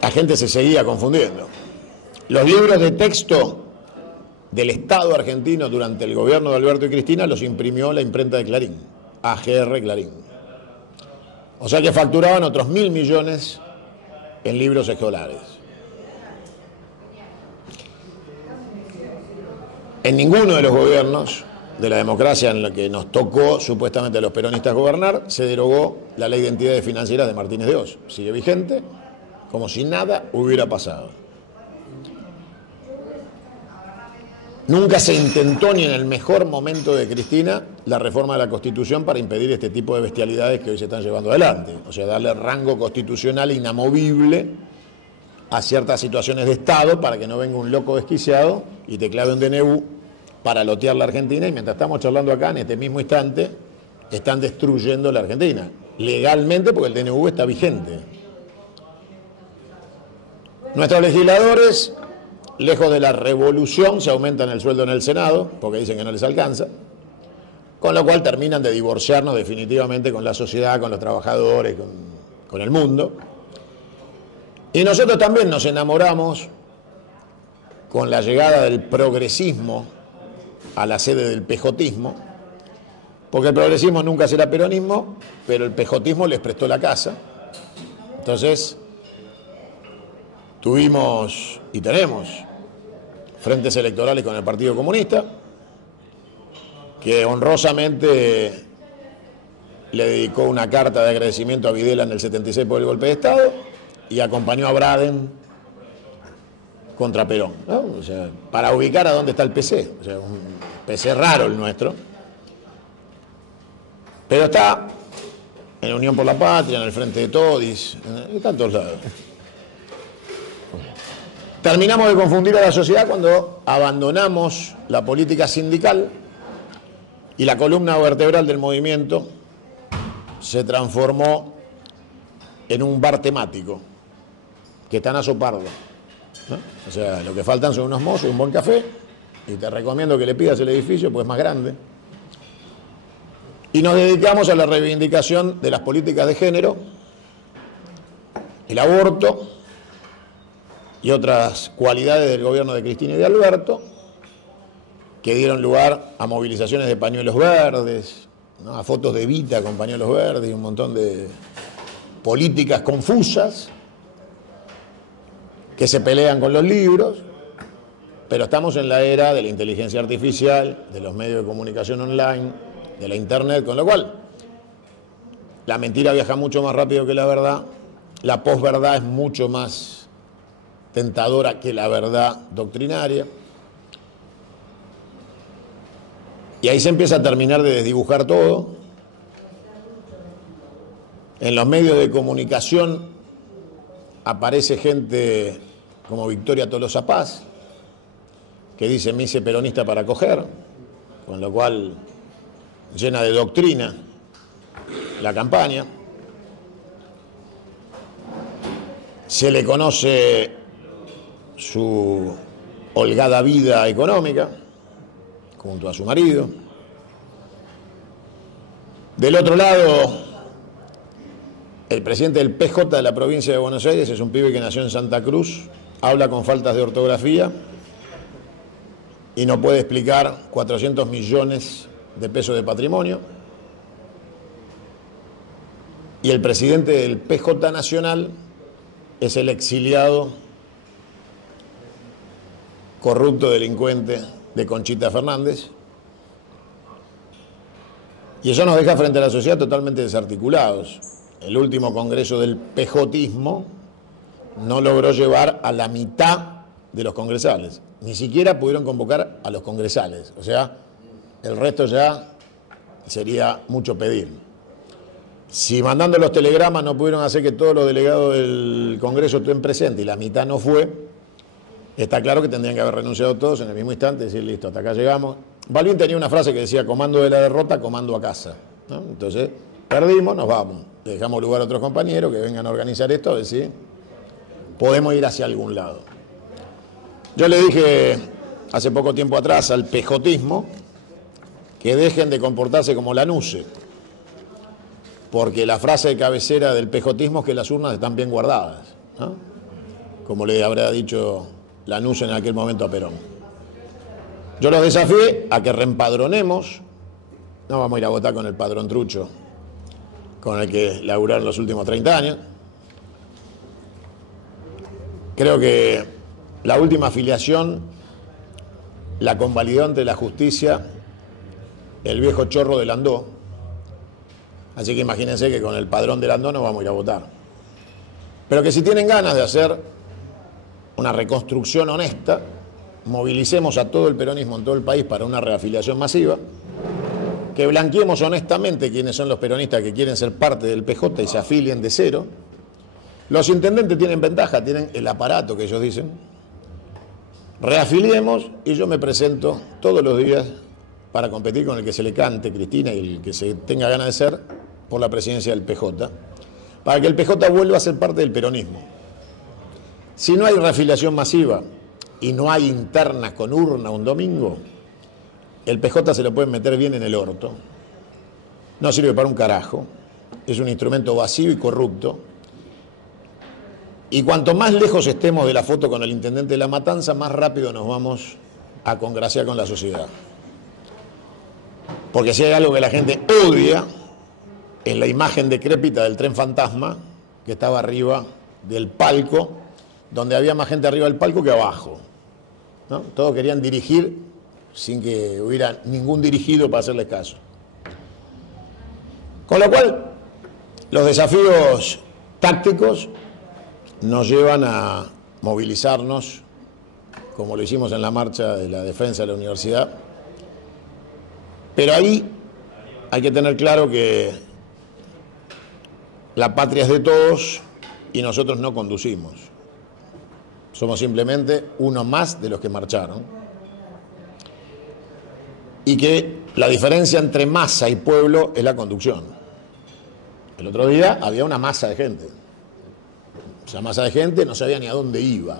la gente se seguía confundiendo. Los libros de texto del Estado argentino durante el gobierno de Alberto y Cristina los imprimió la imprenta de Clarín, AGR Clarín. O sea que facturaban otros 1.000 millones en libros escolares. En ninguno de los gobiernos de la democracia en la que nos tocó supuestamente a los peronistas gobernar, se derogó la ley de entidades financieras de Martínez de Oz. Sigue vigente, como si nada hubiera pasado. Nunca se intentó, ni en el mejor momento de Cristina, la reforma de la Constitución para impedir este tipo de bestialidades que hoy se están llevando adelante. O sea, darle rango constitucional inamovible a ciertas situaciones de Estado para que no venga un loco desquiciado y te clave un DNU para lotear la Argentina. Y mientras estamos charlando acá, en este mismo instante, están destruyendo la Argentina. legalmente porque el DNU está vigente. Nuestros legisladores, lejos de la revolución, se aumentan el sueldo en el Senado porque dicen que no les alcanza, con lo cual terminan de divorciarnos definitivamente con la sociedad, con los trabajadores, con el mundo. Y nosotros también nos enamoramos con la llegada del progresismo a la sede del pejotismo, porque el progresismo nunca será peronismo, pero el pejotismo les prestó la casa. Entonces, tuvimos y tenemos frentes electorales con el Partido Comunista, que honrosamente le dedicó una carta de agradecimiento a Videla en el 76 por el golpe de Estado y acompañó a Braden contra Perón, ¿no? O sea, para ubicar a dónde está el PC. O sea, un PC raro el nuestro, pero está en la Unión por la Patria, en el Frente de Todis, está en todos lados. Terminamos de confundir a la sociedad cuando abandonamos la política sindical y la columna vertebral del movimiento se transformó en un bar temático, que está en Azopardo, ¿no? O sea, lo que faltan son unos mozos y un buen café, y te recomiendo que le pidas el edificio, pues es más grande. Y nos dedicamos a la reivindicación de las políticas de género, el aborto y otras cualidades del gobierno de Cristina y de Alberto, que dieron lugar a movilizaciones de pañuelos verdes, ¿no? A fotos de Evita con pañuelos verdes y un montón de políticas confusas que se pelean con los libros, pero estamos en la era de la inteligencia artificial, de los medios de comunicación online, de la internet, con lo cual la mentira viaja mucho más rápido que la verdad, la posverdad es mucho más tentadora que la verdad doctrinaria. Y ahí se empieza a terminar de desdibujar todo. En los medios de comunicación aparece gente como Victoria Tolosa Paz, que dice me hice peronista para coger, con lo cual llena de doctrina la campaña. Se le conoce su holgada vida económica junto a su marido. Del otro lado, el presidente del PJ de la provincia de Buenos Aires es un pibe que nació en Santa Cruz, habla con faltas de ortografía y no puede explicar 400 millones de pesos de patrimonio. Y el presidente del PJ Nacional es el exiliado, corrupto delincuente de Conchita Fernández. Y eso nos deja frente a la sociedad totalmente desarticulados. El último congreso del pejotismo no logró llevar a la mitad de los congresales. Ni siquiera pudieron convocar a los congresales. O sea, el resto ya sería mucho pedir. Si mandando los telegramas no pudieron hacer que todos los delegados del Congreso estén presentes y la mitad no fue, está claro que tendrían que haber renunciado todos en el mismo instante y decir, listo, hasta acá llegamos. Balbín tenía una frase que decía, comando de la derrota, comando a casa, ¿no? Entonces, perdimos, nos vamos. Le dejamos lugar a otros compañeros que vengan a organizar esto, a ver si podemos ir hacia algún lado. Yo le dije hace poco tiempo atrás al pejotismo que dejen de comportarse como Lanuse, porque la frase de cabecera del pejotismo es que las urnas están bien guardadas, ¿no? Como le habrá dicho Lanuse en aquel momento a Perón. Yo los desafié a que reempadronemos, no vamos a ir a votar con el padrón trucho con el que laburaron los últimos 30 años. Creo que la última afiliación la convalidó ante la justicia el viejo chorro de Landó, así que imagínense que con el padrón de Landó no vamos a ir a votar. Pero que si tienen ganas de hacer una reconstrucción honesta, movilicemos a todo el peronismo en todo el país para una reafiliación masiva, que blanqueemos honestamente quiénes son los peronistas que quieren ser parte del PJ y se afilien de cero. Los intendentes tienen ventaja, tienen el aparato que ellos dicen. Reafiliemos y yo me presento todos los días para competir con el que se le cante, Cristina, y el que se tenga ganas de ser por la presidencia del PJ, para que el PJ vuelva a ser parte del peronismo. Si no hay reafiliación masiva y no hay internas con urna un domingo, el PJ se lo pueden meter bien en el orto. No sirve para un carajo, es un instrumento vacío y corrupto. Y cuanto más lejos estemos de la foto con el intendente de La Matanza, más rápido nos vamos a congraciar con la sociedad. Porque si hay algo que la gente odia, es la imagen decrépita del tren fantasma que estaba arriba del palco, donde había más gente arriba del palco que abajo, ¿no? Todos querían dirigir sin que hubiera ningún dirigido para hacerles caso. Con lo cual, los desafíos tácticos nos llevan a movilizarnos, como lo hicimos en la marcha de la defensa de la universidad. Pero ahí hay que tener claro que la patria es de todos y nosotros no conducimos. Somos simplemente uno más de los que marcharon. Y que la diferencia entre masa y pueblo es la conducción. El otro día había una masa de gente. Esa masa de gente no sabía ni a dónde iba.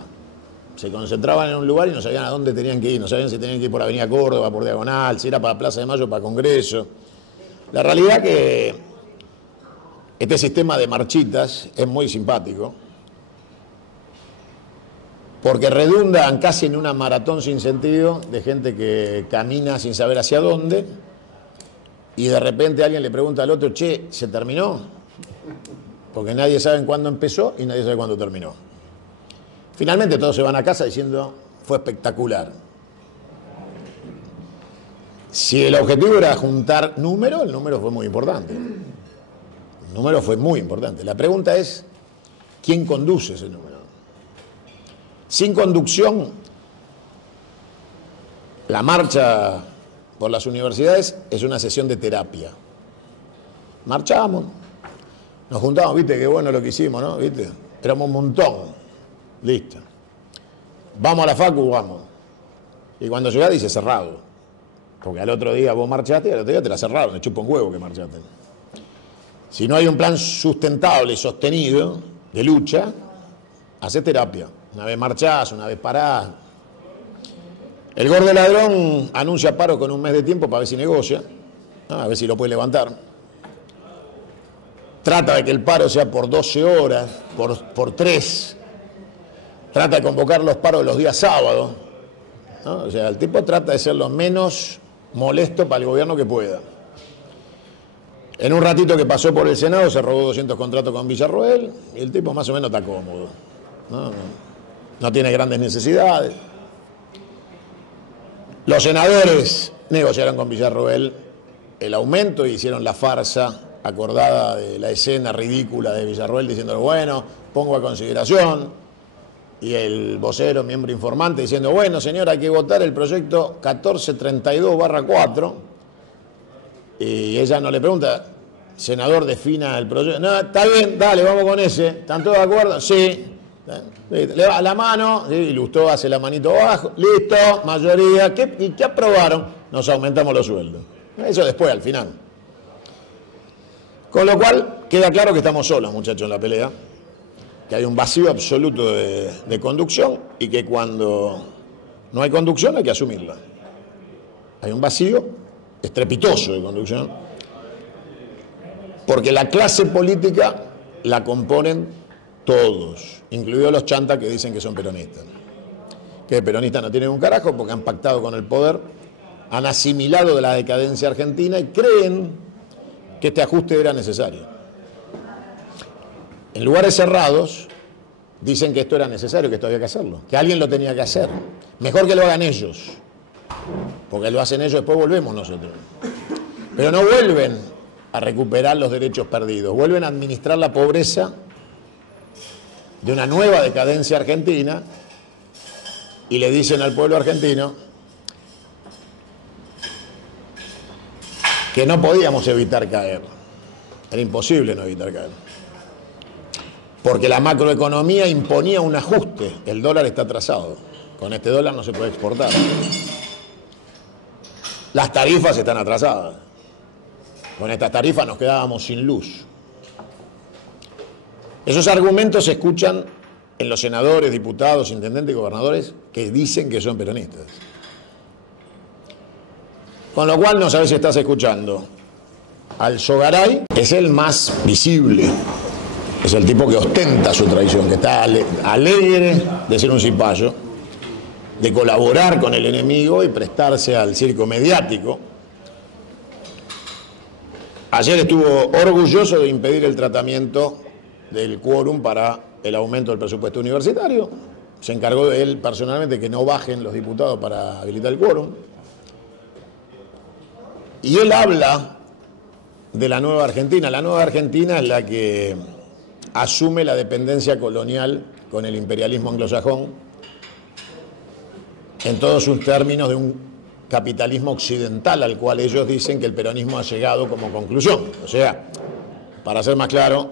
Se concentraban en un lugar y no sabían a dónde tenían que ir. No sabían si tenían que ir por Avenida Córdoba, por Diagonal, si era para Plaza de Mayo, para Congreso. La realidad es que este sistema de marchitas es muy simpático porque redundan casi en una maratón sin sentido de gente que camina sin saber hacia dónde y de repente alguien le pregunta al otro, che, ¿se terminó? Porque nadie sabe cuándo empezó y nadie sabe cuándo terminó. Finalmente todos se van a casa diciendo, fue espectacular. Si el objetivo era juntar números, el número fue muy importante. El número fue muy importante. La pregunta es, ¿quién conduce ese número? Sin conducción, la marcha por las universidades es una sesión de terapia. Marchamos, nos juntamos, viste, qué bueno lo que hicimos, ¿no? ¿Viste? Éramos un montón, listo. Vamos a la facu, vamos. Y cuando llegás dice cerrado. Porque al otro día vos marchaste y al otro día te la cerraron, te chupa un huevo que marchaste. Si no hay un plan sustentable, sostenido, de lucha, hacés terapia. Una vez marchás, una vez parás. El gordo ladrón anuncia paro con un mes de tiempo para ver si negocia, ¿no? A ver si lo puede levantar. Trata de que el paro sea por 12 horas, por 3. Trata de convocar los paros los días sábados, ¿no? O sea, el tipo trata de ser lo menos molesto para el gobierno que pueda. En un ratito que pasó por el Senado se robó 200 contratos con Villarroel y el tipo más o menos está cómodo, no tiene grandes necesidades. Los senadores negociaron con Villarroel el aumento y hicieron la farsa acordada de la escena ridícula de Villarroel diciendo, bueno, pongo a consideración, y el vocero, miembro informante, diciendo, bueno, señor, hay que votar el proyecto 1432/4, y ella no le pregunta, senador, defina el proyecto, no, está bien, dale, vamos con ese, ¿están todos de acuerdo? Sí. Le va la mano, ¿sí? Y Lustó hace la manito abajo, listo, mayoría, ¿y qué aprobaron? Nos aumentamos los sueldos. Eso después, al final. Con lo cual, queda claro que estamos solos, muchachos, en la pelea, que hay un vacío absoluto de conducción y que cuando no hay conducción hay que asumirla. Hay un vacío estrepitoso de conducción, porque la clase política la componen todos, incluidos los chantas que dicen que son peronistas. Que peronistas no tienen un carajo porque han pactado con el poder, han asimilado de la decadencia argentina y creen que este ajuste era necesario. En lugares cerrados dicen que esto era necesario, que esto había que hacerlo, que alguien lo tenía que hacer. Mejor que lo hagan ellos, porque lo hacen ellos, después volvemos nosotros. Pero no vuelven a recuperar los derechos perdidos, vuelven a administrar la pobreza de una nueva decadencia argentina y le dicen al pueblo argentino que no podíamos evitar caer. Era imposible no evitar caer. Porque la macroeconomía imponía un ajuste. El dólar está atrasado. Con este dólar no se puede exportar. Las tarifas están atrasadas. con estas tarifas nos quedábamos sin luz. Esos argumentos se escuchan en los senadores, diputados, intendentes y gobernadores que dicen que son peronistas. Con lo cual no sabes si estás escuchando al Sogaray, es el más visible, es el tipo que ostenta su traición, que está alegre de ser un cipayo, de colaborar con el enemigo y prestarse al circo mediático. Ayer estuvo orgulloso de impedir el tratamiento del quórum para el aumento del presupuesto universitario. Se encargó de él personalmente que no bajen los diputados para habilitar el quórum. Y él habla de la nueva Argentina. La nueva Argentina es la que asume la dependencia colonial con el imperialismo anglosajón en todos sus términos de un capitalismo occidental al cual ellos dicen que el peronismo ha llegado como conclusión. O sea, para ser más claro,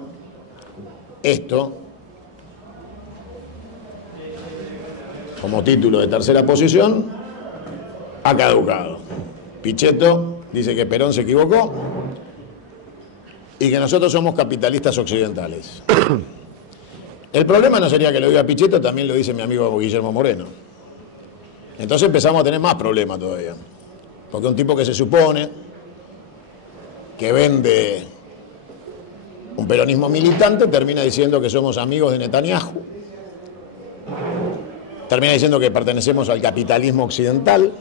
esto, como título de tercera posición, ha caducado. Pichetto dice que Perón se equivocó y que nosotros somos capitalistas occidentales. El problema no sería que lo diga Pichetto, también lo dice mi amigo Guillermo Moreno. Entonces empezamos a tener más problemas todavía. Porque un tipo que se supone que vende un peronismo militante termina diciendo que somos amigos de Netanyahu, termina diciendo que pertenecemos al capitalismo occidental,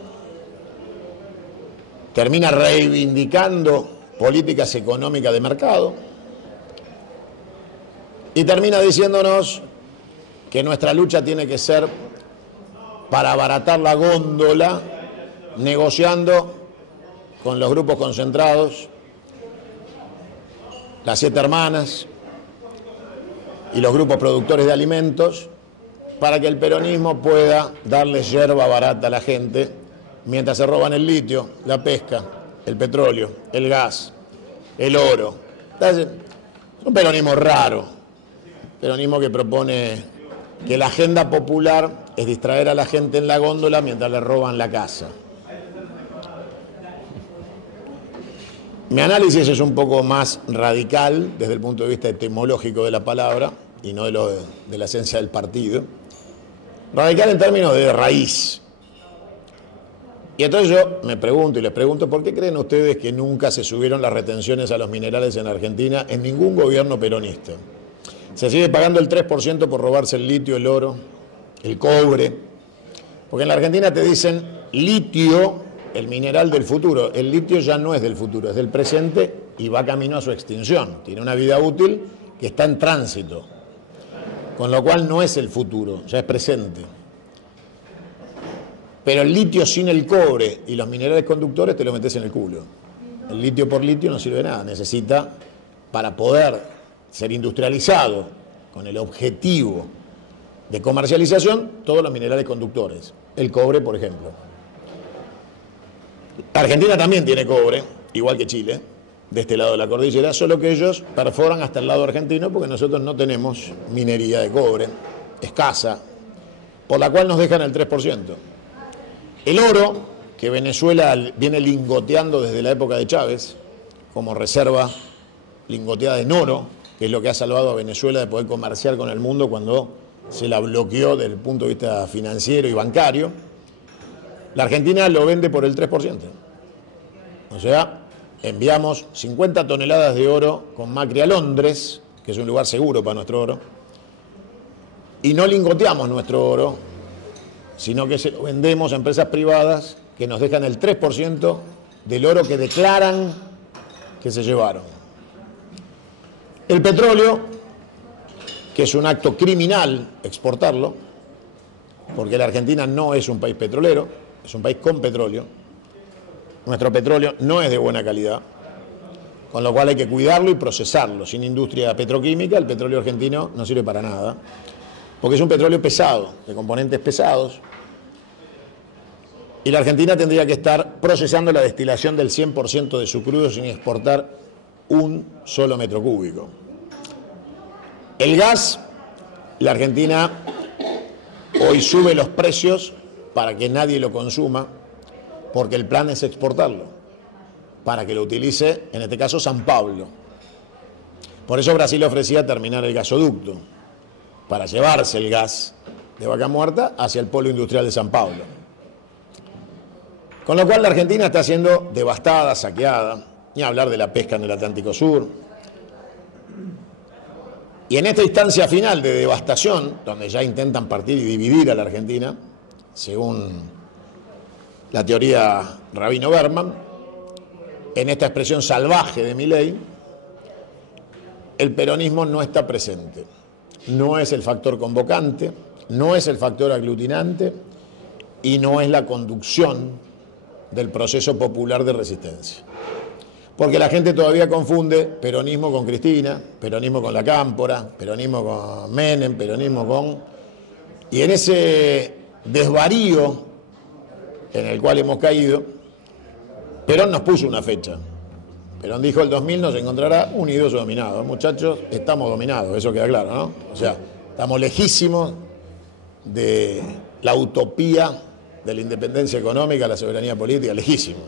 termina reivindicando políticas económicas de mercado y termina diciéndonos que nuestra lucha tiene que ser para abaratar la góndola, negociando con los grupos concentrados, las 7 hermanas y los grupos productores de alimentos, para que el peronismo pueda darle yerba barata a la gente mientras se roban el litio, la pesca, el petróleo, el gas, el oro. Es un peronismo raro, peronismo que propone que la agenda popular es distraer a la gente en la góndola mientras le roban la casa. Mi análisis es un poco más radical desde el punto de vista etimológico de la palabra y no de la esencia del partido. Radical en términos de raíz. Y entonces yo me pregunto y les pregunto, ¿por qué creen ustedes que nunca se subieron las retenciones a los minerales en Argentina en ningún gobierno peronista? Se sigue pagando el 3% por robarse el litio, el oro, el cobre. Porque en la Argentina te dicen litio, el mineral del futuro. El litio ya no es del futuro, es del presente y va camino a su extinción. Tiene una vida útil que está en tránsito. Con lo cual no es el futuro, ya es presente. Pero el litio sin el cobre y los minerales conductores te lo metes en el culo. El litio por litio no sirve de nada. Necesita, para poder ser industrializado con el objetivo de comercialización, todos los minerales conductores. El cobre, por ejemplo. Argentina también tiene cobre, igual que Chile, de este lado de la cordillera, solo que ellos perforan hasta el lado argentino porque nosotros no tenemos minería de cobre, escasa, por la cual nos dejan el 3%. El oro, que Venezuela viene lingoteando desde la época de Chávez, como reserva lingoteada en oro, que es lo que ha salvado a Venezuela de poder comerciar con el mundo cuando se la bloqueó desde el punto de vista financiero y bancario, la Argentina lo vende por el 3%. O sea, enviamos 50 toneladas de oro con Macri a Londres, que es un lugar seguro para nuestro oro, y no lingoteamos nuestro oro, sino que se lo vendemos a empresas privadas que nos dejan el 3% del oro que declaran que se llevaron. El petróleo, que es un acto criminal exportarlo, porque la Argentina no es un país petrolero, es un país con petróleo. Nuestro petróleo no es de buena calidad, con lo cual hay que cuidarlo y procesarlo. Sin industria petroquímica, el petróleo argentino no sirve para nada, porque es un petróleo pesado, de componentes pesados, y la Argentina tendría que estar procesando la destilación del 100% de su crudo sin exportar un solo metro cúbico. El gas, la Argentina hoy sube los precios para que nadie lo consuma, porque el plan es exportarlo. para que lo utilice, en este caso, San Pablo. Por eso Brasil ofrecía terminar el gasoducto, para llevarse el gas de Vaca Muerta hacia el polo industrial de San Pablo. Con lo cual la Argentina está siendo devastada, saqueada, ni hablar de la pesca en el Atlántico Sur. Y en esta instancia final de devastación, donde ya intentan partir y dividir a la Argentina, según la teoría Rabino Berman, en esta expresión salvaje de Milei, el peronismo no está presente. No es el factor convocante, no es el factor aglutinante y no es la conducción del proceso popular de resistencia. Porque la gente todavía confunde peronismo con Cristina, peronismo con la Cámpora, peronismo con Menem, peronismo con... Y en ese desvarío en el cual hemos caído, Perón nos puso una fecha. Perón dijo: el 2000 nos encontrará unidos o dominados. Muchachos, estamos dominados, eso queda claro, ¿no? O sea, estamos lejísimos de la utopía de la independencia económica, la soberanía política, lejísimos.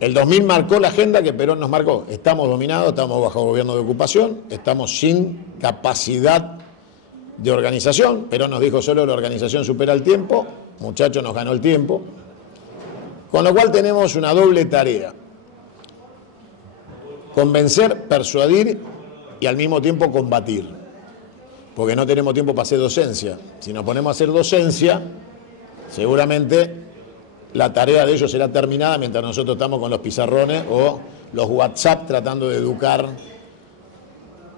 El 2000 marcó la agenda que Perón nos marcó. Estamos dominados, estamos bajo gobierno de ocupación, estamos sin capacidad de organización. Perón nos dijo: solo la organización supera el tiempo. Muchachos, nos ganó el tiempo. Con lo cual tenemos una doble tarea: convencer, persuadir y al mismo tiempo combatir. Porque no tenemos tiempo para hacer docencia. Si nos ponemos a hacer docencia, seguramente la tarea de ellos será terminada mientras nosotros estamos con los pizarrones o los WhatsApp tratando de educar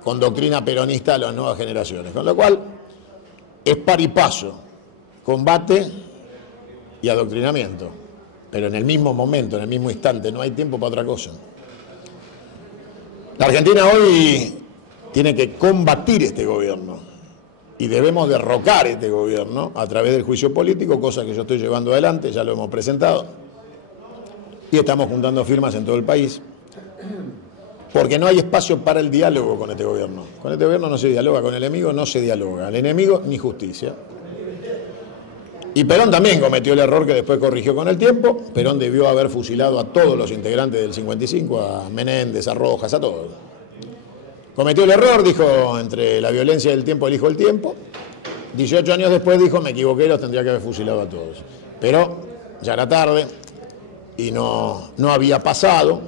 con doctrina peronista a las nuevas generaciones. Con lo cual, es par y paso, combate y adoctrinamiento. Pero en el mismo momento, en el mismo instante, no hay tiempo para otra cosa. La Argentina hoy tiene que combatir este gobierno y debemos derrocar este gobierno a través del juicio político, cosa que yo estoy llevando adelante, ya lo hemos presentado, y estamos juntando firmas en todo el país, porque no hay espacio para el diálogo con este gobierno. Con este gobierno no se dialoga, con el enemigo no se dialoga, al enemigo ni justicia. Y Perón también cometió el error que después corrigió con el tiempo. Perón debió haber fusilado a todos los integrantes del 55, a Menéndez, a Rojas, a todos. Cometió el error, dijo: entre la violencia del tiempo elijo el tiempo. 18 años después dijo: me equivoqué, los tendría que haber fusilado a todos. Pero ya era tarde y no había pasado.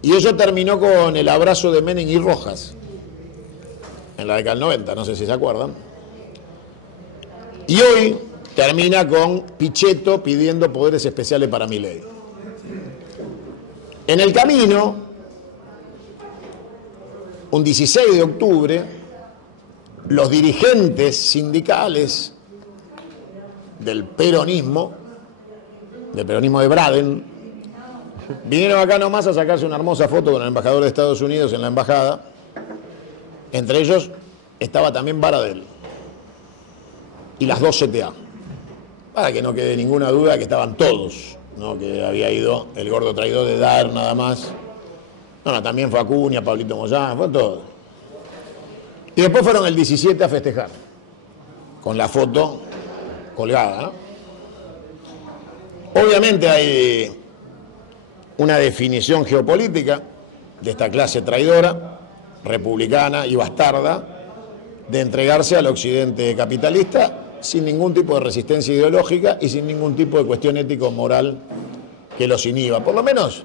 Y eso terminó con el abrazo de Menem y Rojas en la década del 90, no sé si se acuerdan. Y hoy termina con Pichetto pidiendo poderes especiales para Milei. En el camino, un 16 de octubre, los dirigentes sindicales del peronismo de Braden, vinieron acá nomás a sacarse una hermosa foto con el embajador de Estados Unidos en la embajada. Entre ellos estaba también Baradel y las dos CTA, para que no quede ninguna duda que estaban todos, no que había ido el gordo traidor de Dar nada más. No, también fue Acuña, Pablito Moyano, fue todo. Y después fueron el 17 a festejar, con la foto colgada, ¿no? Obviamente hay una definición geopolítica de esta clase traidora, republicana y bastarda, de entregarse al occidente capitalista sin ningún tipo de resistencia ideológica y sin ningún tipo de cuestión ético o moral que los inhiba. Por lo menos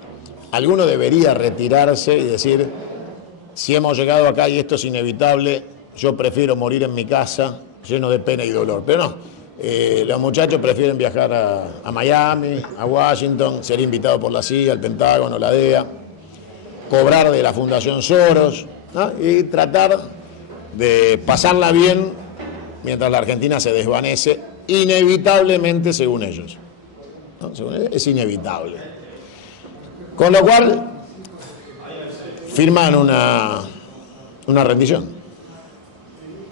alguno debería retirarse y decir: si hemos llegado acá y esto es inevitable, yo prefiero morir en mi casa lleno de pena y dolor. Pero no, los muchachos prefieren viajar a Miami, a Washington, ser invitados por la CIA, el Pentágono, la DEA, cobrar de la Fundación Soros, ¿no? Y tratar de pasarla bien mientras la Argentina se desvanece, inevitablemente, según ellos, ¿no? Según ellos, es inevitable. Con lo cual, firman una rendición.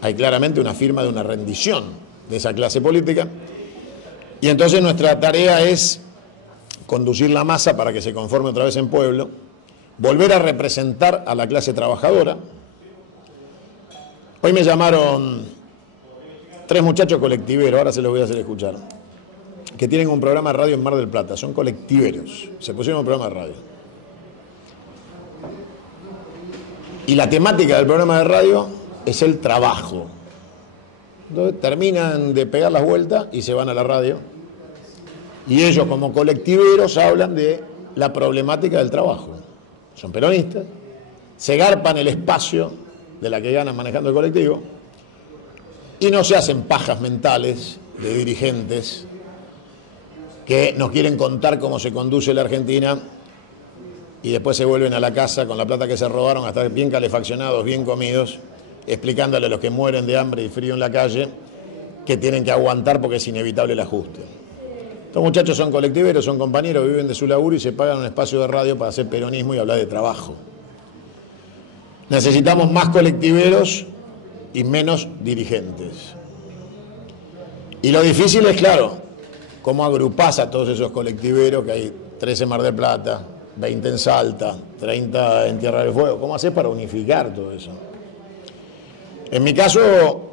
Hay claramente una firma de una rendición de esa clase política. Y entonces nuestra tarea es conducir la masa para que se conforme otra vez en pueblo, volver a representar a la clase trabajadora. Hoy me llamaron 3 muchachos colectiveros, ahora se los voy a hacer escuchar. que tienen un programa de radio en Mar del Plata, son colectiveros, se pusieron un programa de radio. Y la temática del programa de radio es el trabajo. Entonces terminan de pegar las vueltas y se van a la radio. Y ellos como colectiveros hablan de la problemática del trabajo. Son peronistas, se garpan el espacio de la que ganan manejando el colectivo y no se hacen pajas mentales de dirigentes que nos quieren contar cómo se conduce la Argentina y después se vuelven a la casa con la plata que se robaron, hasta bien calefaccionados, bien comidos, explicándole a los que mueren de hambre y frío en la calle que tienen que aguantar porque es inevitable el ajuste. Estos muchachos son colectiveros, son compañeros, viven de su laburo y se pagan un espacio de radio para hacer peronismo y hablar de trabajo. Necesitamos más colectiveros y menos dirigentes. Y lo difícil es, claro, cómo agrupás a todos esos colectiveros, que hay 13 en Mar del Plata, 20 en Salta, 30 en Tierra del Fuego. ¿Cómo haces para unificar todo eso? En mi caso,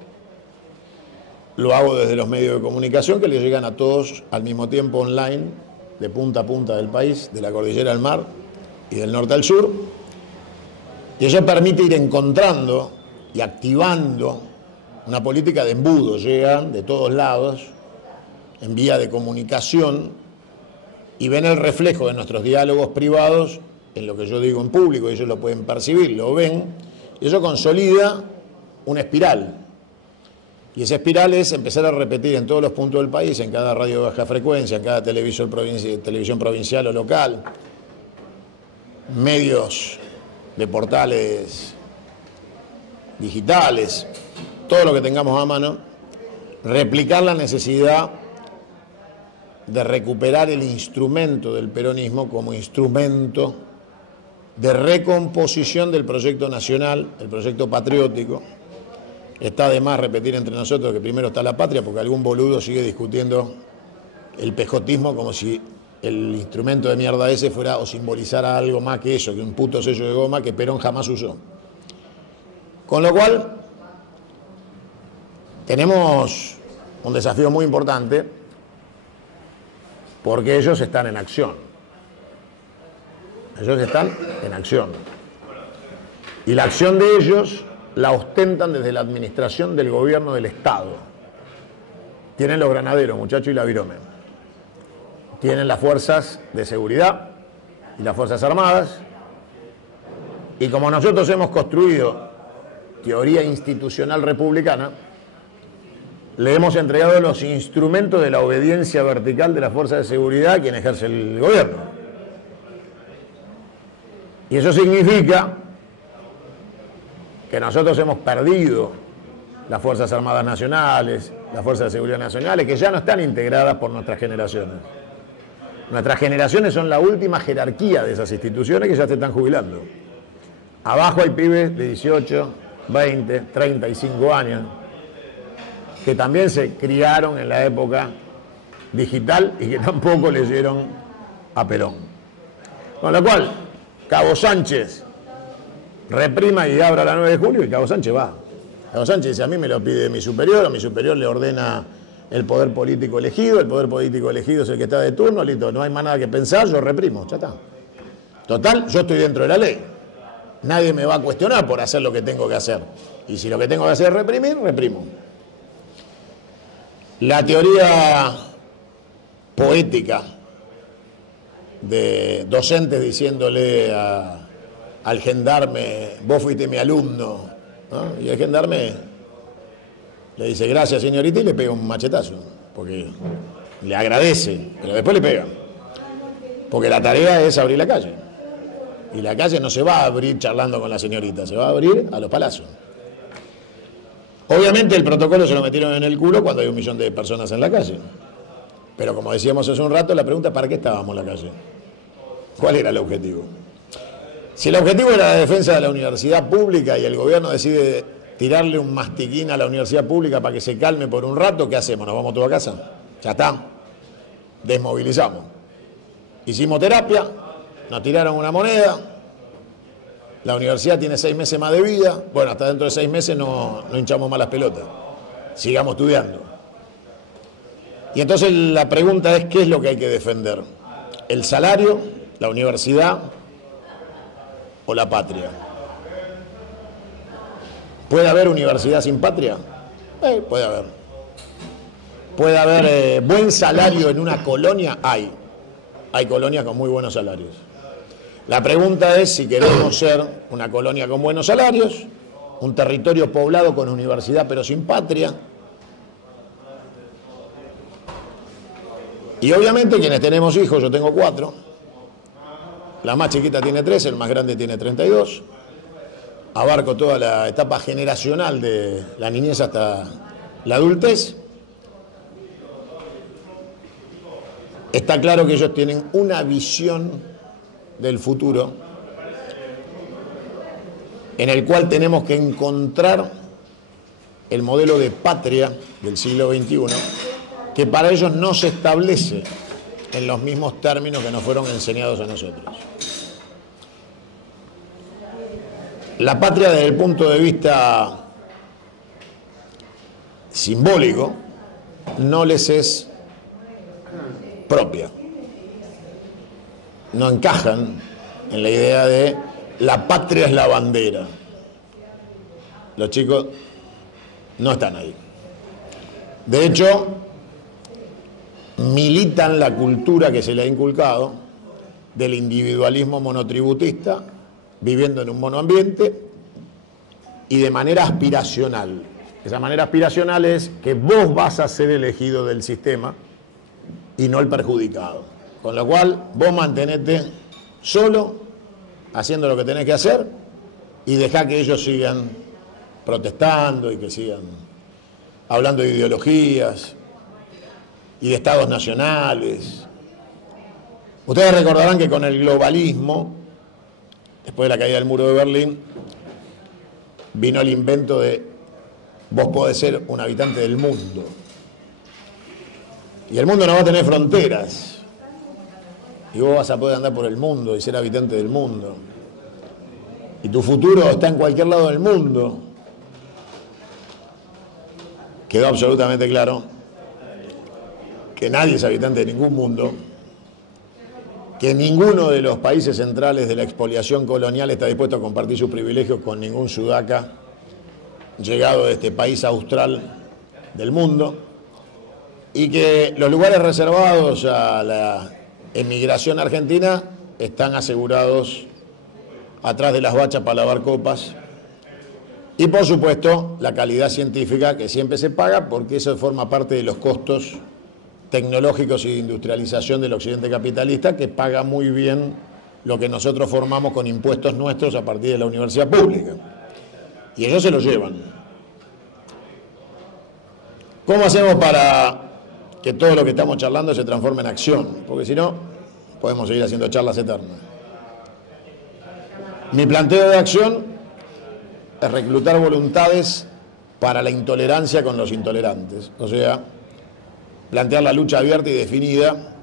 lo hago desde los medios de comunicación que le llegan a todos al mismo tiempo online, de punta a punta del país, de la cordillera al mar y del norte al sur. Y eso permite ir encontrando y activando una política de embudo. Llegan de todos lados, en vía de comunicación, y ven el reflejo de nuestros diálogos privados en lo que yo digo en público, y ellos lo pueden percibir, lo ven, y eso consolida una espiral. Y esa espiral es empezar a repetir en todos los puntos del país, en cada radio de baja frecuencia, en cada televisión provincial o local, medios de portales digitales, todo lo que tengamos a mano, replicar la necesidad de recuperar el instrumento del peronismo como instrumento de recomposición del proyecto nacional, el proyecto patriótico. Está de más repetir entre nosotros que primero está la patria, porque algún boludo sigue discutiendo el pejotismo como si el instrumento de mierda ese fuera o simbolizara algo más que eso, que un puto sello de goma que Perón jamás usó. Con lo cual, tenemos un desafío muy importante, porque ellos están en acción. Ellos están en acción. Y la acción de ellos la ostentan desde la administración del gobierno del Estado. Tienen los granaderos, muchachos, y la virome. Tienen las fuerzas de seguridad y las fuerzas armadas. Y como nosotros hemos construido teoría institucional republicana, le hemos entregado los instrumentos de la obediencia vertical de las fuerzas de seguridad a quien ejerce el gobierno. Y eso significa que nosotros hemos perdido las Fuerzas Armadas Nacionales, las Fuerzas de Seguridad Nacionales, que ya no están integradas por nuestras generaciones. Nuestras generaciones son la última jerarquía de esas instituciones que ya se están jubilando. Abajo hay pibes de 18, 20, 35 años, que también se criaron en la época digital y que tampoco leyeron a Perón. Con lo cual, Cabo Sánchez reprima y abra la 9 de julio y Cabo Sánchez va. Cabo Sánchez dice, a mí me lo pide mi superior, a mi superior le ordena el poder político elegido, el poder político elegido es el que está de turno, listo, no hay más nada que pensar, yo reprimo, ya está. Total, yo estoy dentro de la ley. Nadie me va a cuestionar por hacer lo que tengo que hacer. Y si lo que tengo que hacer es reprimir, reprimo. La teoría poética de docentes diciéndole al gendarme, vos fuiste mi alumno, ¿no? Y el gendarme le dice, gracias señorita, y le pega un machetazo, porque le agradece, pero después le pega. Porque la tarea es abrir la calle. Y la calle no se va a abrir charlando con la señorita, se va a abrir a los palazos. Obviamente el protocolo se lo metieron en el culo cuando hay 1 millón de personas en la calle. Pero como decíamos hace un rato, la pregunta es ¿para qué estábamos en la calle? ¿Cuál era el objetivo? Si el objetivo era la defensa de la universidad pública y el gobierno decide tirarle un mastiquín a la universidad pública para que se calme por un rato, ¿qué hacemos? ¿Nos vamos todos a casa? Ya está. Desmovilizamos. Hicimos terapia, nos tiraron una moneda, la universidad tiene 6 meses más de vida, bueno, hasta dentro de 6 meses no hinchamos más las pelotas, sigamos estudiando. Y entonces la pregunta es, ¿qué es lo que hay que defender? ¿El salario, la universidad o la patria? ¿Puede haber universidad sin patria? Puede haber. ¿Puede haber buen salario en una colonia? Hay colonias con muy buenos salarios. La pregunta es si queremos ser una colonia con buenos salarios, un territorio poblado con universidad pero sin patria. Y obviamente quienes tenemos hijos, yo tengo 4, la más chiquita tiene 3, el más grande tiene 32, abarco toda la etapa generacional de la niñez hasta la adultez. Está claro que ellos tienen una visión del futuro en el cual tenemos que encontrar el modelo de patria del siglo XXI, que para ellos no se establece en los mismos términos que nos fueron enseñados a nosotros. La patria, desde el punto de vista simbólico, no les es propia. No encajan en la idea de la patria es la bandera. Los chicos no están ahí. De hecho, militan la cultura que se le ha inculcado del individualismo monotributista, viviendo en un monoambiente y de manera aspiracional. Esa manera aspiracional es que vos vas a ser elegido del sistema y no el perjudicado. Con lo cual, vos mantenete solo, haciendo lo que tenés que hacer, y dejá que ellos sigan protestando y que sigan hablando de ideologías y de estados nacionales. Ustedes recordarán que con el globalismo, después de la caída del muro de Berlín, vino el invento de vos podés ser un habitante del mundo. Y el mundo no va a tener fronteras. Y vos vas a poder andar por el mundo y ser habitante del mundo. Y tu futuro está en cualquier lado del mundo. Quedó absolutamente claro que nadie es habitante de ningún mundo, que ninguno de los países centrales de la expoliación colonial está dispuesto a compartir sus privilegios con ningún sudaca llegado de este país austral del mundo, y que los lugares reservados a la emigración argentina están asegurados atrás de las bachas para lavar copas, y por supuesto la calidad científica que siempre se paga, porque eso forma parte de los costos tecnológicos y de industrialización del occidente capitalista, que paga muy bien lo que nosotros formamos con impuestos nuestros a partir de la universidad pública. Y ellos se lo llevan. ¿Cómo hacemos para que todo lo que estamos charlando se transforme en acción? Porque si no, podemos seguir haciendo charlas eternas. Mi planteo de acción es reclutar voluntades para la intolerancia con los intolerantes. O sea, plantear la lucha abierta y definida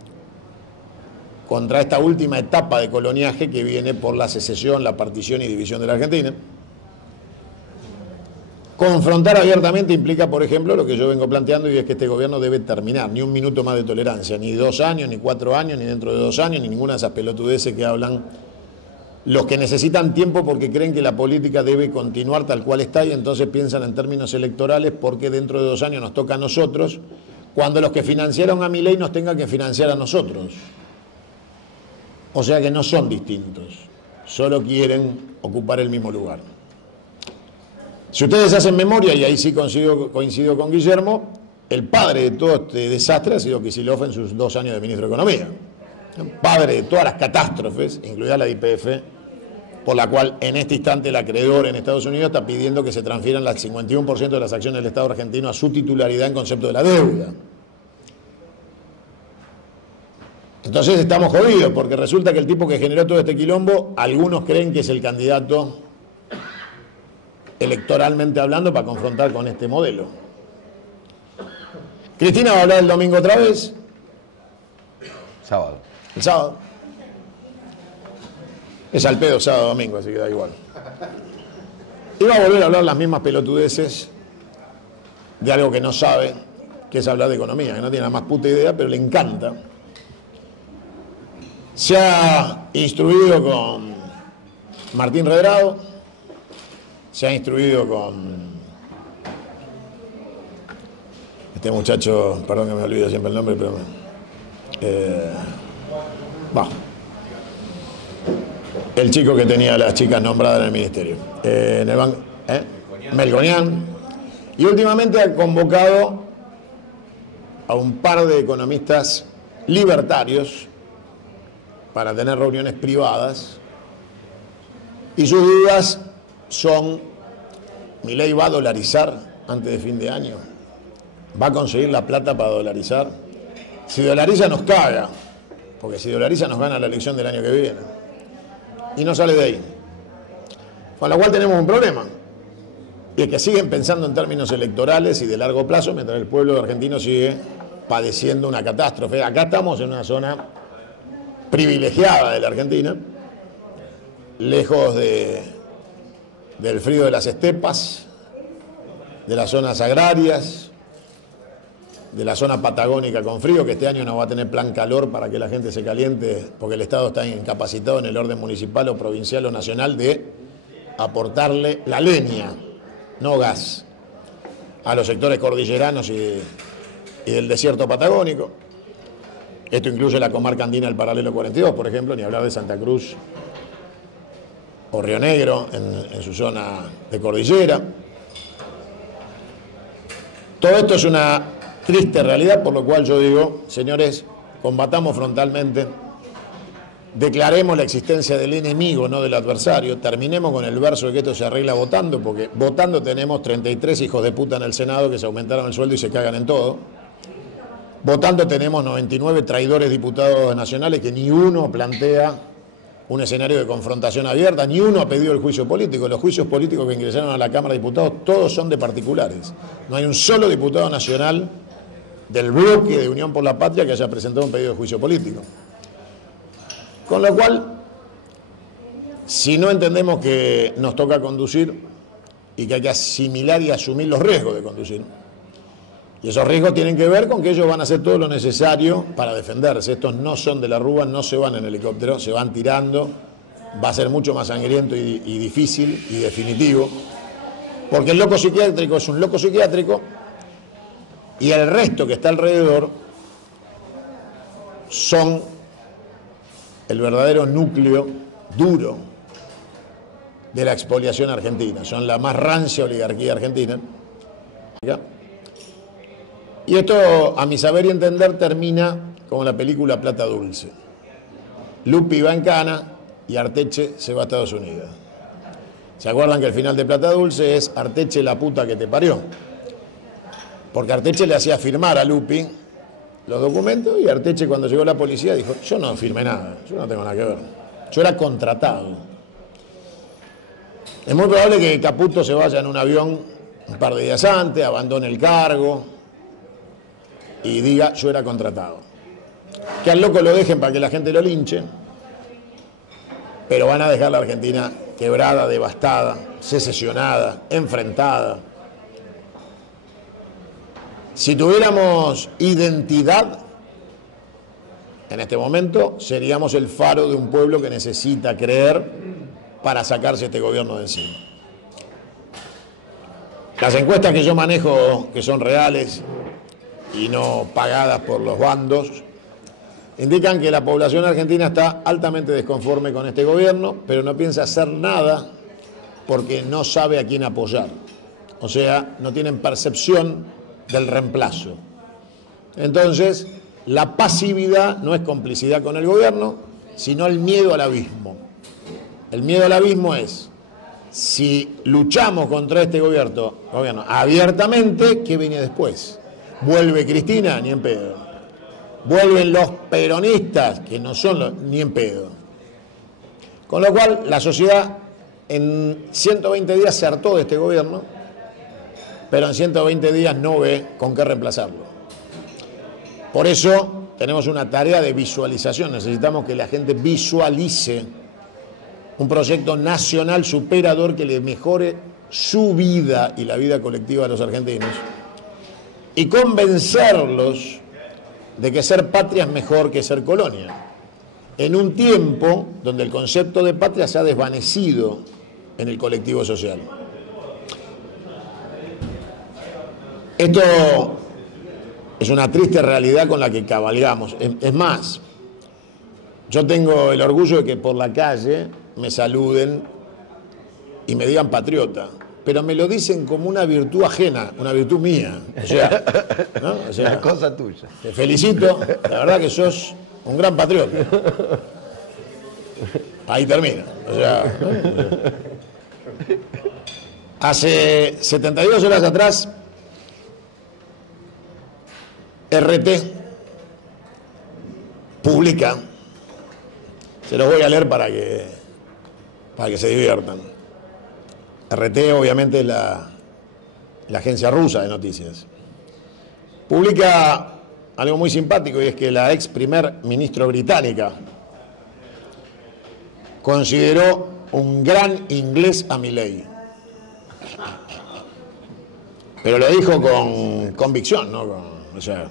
contra esta última etapa de coloniaje que viene por la secesión, la partición y división de la Argentina. Confrontar abiertamente implica, por ejemplo, lo que yo vengo planteando, y es que este gobierno debe terminar. Ni un minuto más de tolerancia, ni 2 años, ni 4 años, ni dentro de 2 años, ni ninguna de esas pelotudeces que hablan los que necesitan tiempo porque creen que la política debe continuar tal cual está, y entonces piensan en términos electorales porque dentro de 2 años nos toca a nosotros, cuando los que financiaron a Milei nos tengan que financiar a nosotros. O sea que no son distintos, solo quieren ocupar el mismo lugar. Si ustedes hacen memoria, y ahí sí coincido con Guillermo, el padre de todo este desastre ha sido Kicillof en sus 2 años de ministro de Economía. El padre de todas las catástrofes, incluida la de YPF, por la cual en este instante el acreedor en Estados Unidos está pidiendo que se transfieran el 51% de las acciones del Estado argentino a su titularidad en concepto de la deuda. Entonces estamos jodidos, porque resulta que el tipo que generó todo este quilombo, algunos creen que es el candidato electoralmente hablando para confrontar con este modelo. Cristina va a hablar el domingo otra vez. Sábado. El sábado. Es al pedo sábado domingo, así que da igual. Y va a volver a hablar las mismas pelotudeces de algo que no sabe que es hablar de economía, que no tiene la más puta idea, pero le encanta. Se ha instruido con Martín Redrado, se ha instruido con este muchacho, perdón que me olvido siempre el nombre, pero el chico que tenía a las chicas nombradas en el ministerio, en el banco, Melconian, y últimamente ha convocado a un par de economistas libertarios para tener reuniones privadas, y sus dudas son: ¿Milei va a dolarizar antes de fin de año? ¿Va a conseguir la plata para dolarizar? Si dolariza nos caga, porque si dolariza nos gana la elección del año que viene, y no sale de ahí. Con lo cual tenemos un problema, y es que siguen pensando en términos electorales y de largo plazo, mientras el pueblo argentino sigue padeciendo una catástrofe. Acá estamos en una zona privilegiada de la Argentina, lejos del frío de las estepas, de las zonas agrarias, de la zona patagónica con frío, que este año no va a tener plan calor para que la gente se caliente, porque el Estado está incapacitado en el orden municipal o provincial o nacional de aportarle la leña, no gas, a los sectores cordilleranos y del desierto patagónico. Esto incluye la comarca andina del paralelo 42, por ejemplo, ni hablar de Santa Cruz o Río Negro en su zona de cordillera. Todo esto es una triste realidad, por lo cual yo digo, señores, combatamos frontalmente, declaremos la existencia del enemigo, no del adversario, terminemos con el verso de que esto se arregla votando, porque votando tenemos 33 hijos de puta en el Senado que se aumentaron el sueldo y se cagan en todo. Votando tenemos 99 traidores diputados nacionales que ni uno plantea un escenario de confrontación abierta, ni uno ha pedido el juicio político. Los juicios políticos que ingresaron a la Cámara de Diputados todos son de particulares. No hay un solo diputado nacional del bloque de Unión por la Patria que haya presentado un pedido de juicio político. Con lo cual, si no entendemos que nos toca conducir y que hay que asimilar y asumir los riesgos de conducir, y esos riesgos tienen que ver con que ellos van a hacer todo lo necesario para defenderse. Estos no son de la Rúa, no se van en helicóptero, se van tirando. Va a ser mucho más sangriento y difícil y definitivo, porque el loco psiquiátrico es un loco psiquiátrico y el resto que está alrededor son el verdadero núcleo duro de la expoliación argentina. Son la más rancia oligarquía argentina. ¿Ya? Y esto, a mi saber y entender, termina como la película Plata Dulce. Lupi va en cana y Arteche se va a Estados Unidos. ¿Se acuerdan que el final de Plata Dulce es Arteche la puta que te parió? Porque Arteche le hacía firmar a Lupi los documentos y Arteche, cuando llegó la policía, dijo: yo no firmé nada, yo no tengo nada que ver, yo era contratado. Es muy probable que Caputo se vaya en un avión un par de días antes, abandone el cargo y diga: yo era contratado. Que al loco lo dejen para que la gente lo linche, pero van a dejar la Argentina quebrada, devastada, secesionada, enfrentada. Si tuviéramos identidad, en este momento seríamos el faro de un pueblo que necesita creer para sacarse este gobierno de encima. Las encuestas que yo manejo, que son reales y no pagadas por los bandos, indican que la población argentina está altamente desconforme con este gobierno, pero no piensa hacer nada porque no sabe a quién apoyar. O sea, no tienen percepción del reemplazo. Entonces, la pasividad no es complicidad con el gobierno, sino el miedo al abismo. El miedo al abismo es: si luchamos contra este gobierno abiertamente, ¿qué viene después? ¿Vuelve Cristina? Ni en pedo. ¿Vuelven los peronistas? Que no son ni en pedo. Con lo cual, la sociedad en 120 días se hartó de este gobierno, pero en 120 días no ve con qué reemplazarlo. Por eso tenemos una tarea de visualización. Necesitamos que la gente visualice un proyecto nacional superador que le mejore su vida y la vida colectiva de los argentinos, y convencerlos de que ser patria es mejor que ser colonia, en un tiempo donde el concepto de patria se ha desvanecido en el colectivo social. Esto es una triste realidad con la que cabalgamos. Es más, yo tengo el orgullo de que por la calle me saluden y me digan patriota, pero me lo dicen como una virtud ajena, una virtud mía. O sea, ¿no? O sea, una cosa tuya. Te felicito, la verdad que sos un gran patriota. Ahí termina. O sea, ¿no? Hace 72 horas atrás, RT publica, se los voy a leer para que se diviertan. RT obviamente es la agencia rusa de noticias. Publica algo muy simpático, y es que la ex primer ministra británica consideró un gran inglés a Milei. Pero lo dijo con convicción, ¿no? O sea,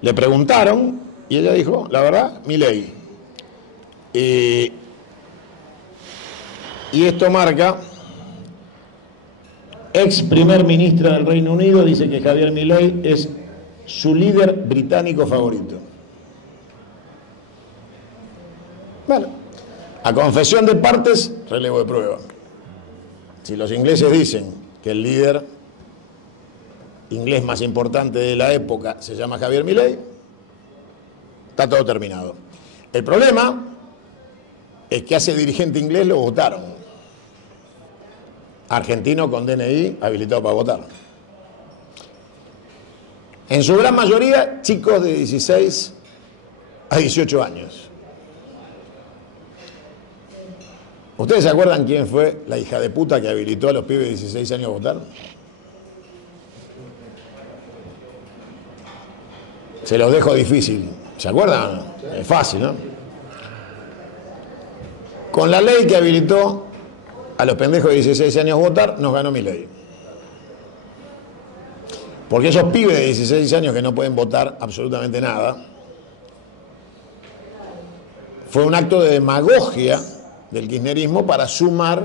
le preguntaron y ella dijo, la verdad, Milei. Y esto marca, ex primer ministra del Reino Unido dice que Javier Milei es su líder británico favorito. Bueno, a confesión de partes, relevo de prueba. Si los ingleses dicen que el líder inglés más importante de la época se llama Javier Milei, está todo terminado. El problema es que a ese dirigente inglés lo votaron. Argentino con DNI habilitado para votar. En su gran mayoría, chicos de 16 a 18 años. ¿Ustedes se acuerdan quién fue la hija de puta que habilitó a los pibes de 16 años a votar? Se los dejo difícil. ¿Se acuerdan? Es fácil, ¿no? Con la ley que habilitó a los pendejos de 16 años a votar, nos ganó Milei. Porque esos pibes de 16 años que no pueden votar absolutamente nada, fue un acto de demagogia del kirchnerismo para sumar,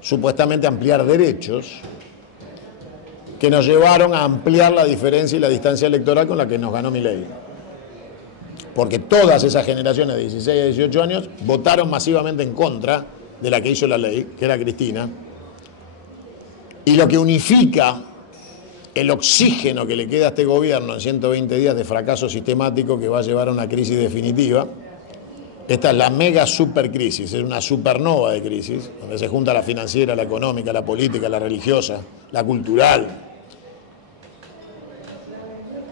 supuestamente ampliar derechos, que nos llevaron a ampliar la diferencia y la distancia electoral con la que nos ganó Milei. Porque todas esas generaciones de 16 a 18 años votaron masivamente en contra de la que hizo la ley, que era Cristina, y lo que unifica el oxígeno que le queda a este gobierno en 120 días de fracaso sistemático que va a llevar a una crisis definitiva. Esta es la mega supercrisis, es una supernova de crisis, donde se junta la financiera, la económica, la política, la religiosa, la cultural.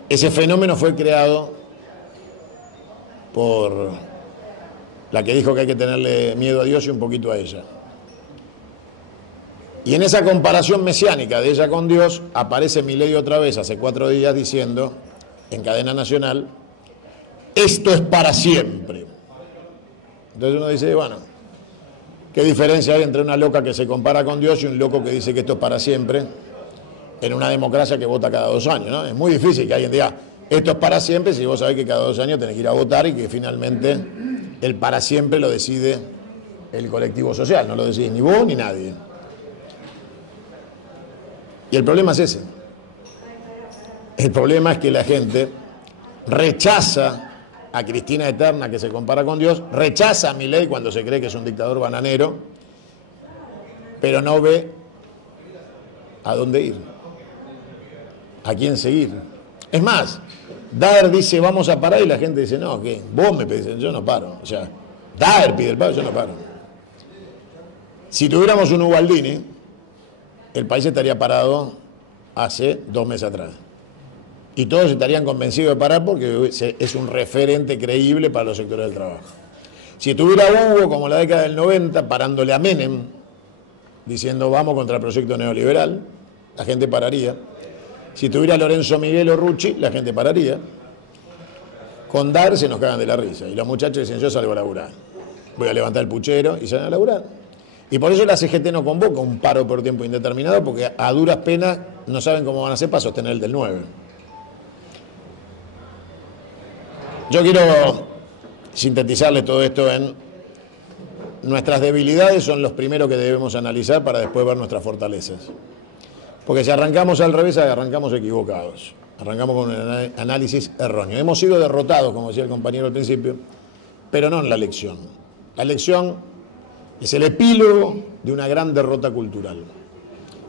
Ese fenómeno fue creado por la que dijo que hay que tenerle miedo a Dios y un poquito a ella. Y en esa comparación mesiánica de ella con Dios, aparece Milei otra vez hace 4 días diciendo, en cadena nacional, esto es para siempre. Entonces uno dice, bueno, ¿qué diferencia hay entre una loca que se compara con Dios y un loco que dice que esto es para siempre en una democracia que vota cada 2 años, ¿no? Es muy difícil que alguien diga, esto es para siempre, si vos sabés que cada 2 años tenés que ir a votar y que finalmente el para siempre lo decide el colectivo social, no lo decide ni vos ni nadie. Y el problema es ese. El problema es que la gente rechaza a Cristina Eterna, que se compara con Dios, rechaza a Milei cuando se cree que es un dictador bananero, pero no ve a dónde ir, a quién seguir. Es más, Daer dice vamos a parar y la gente dice no, ¿qué? Vos me pedís, yo no paro. O sea, Daer pide el paro, yo no paro. Si tuviéramos un Ubaldini, el país estaría parado hace 2 meses atrás. Y todos estarían convencidos de parar porque es un referente creíble para los sectores del trabajo. Si tuviera Hugo, como en la década del 90, parándole a Menem, diciendo vamos contra el proyecto neoliberal, la gente pararía. Si tuviera Lorenzo Miguel o Rucci, la gente pararía. Con Daer se nos cagan de la risa. Y los muchachos dicen, yo salgo a laburar. Voy a levantar el puchero y salen a laburar. Y por eso la CGT no convoca un paro por tiempo indeterminado, porque a duras penas no saben cómo van a hacer para sostener el del 9. Yo quiero sintetizarle todo esto en nuestras debilidades son los primeros que debemos analizar para después ver nuestras fortalezas. Porque si arrancamos al revés, arrancamos equivocados. Arrancamos con un análisis erróneo. Hemos sido derrotados, como decía el compañero al principio, pero no en la elección. La elección es el epílogo de una gran derrota cultural.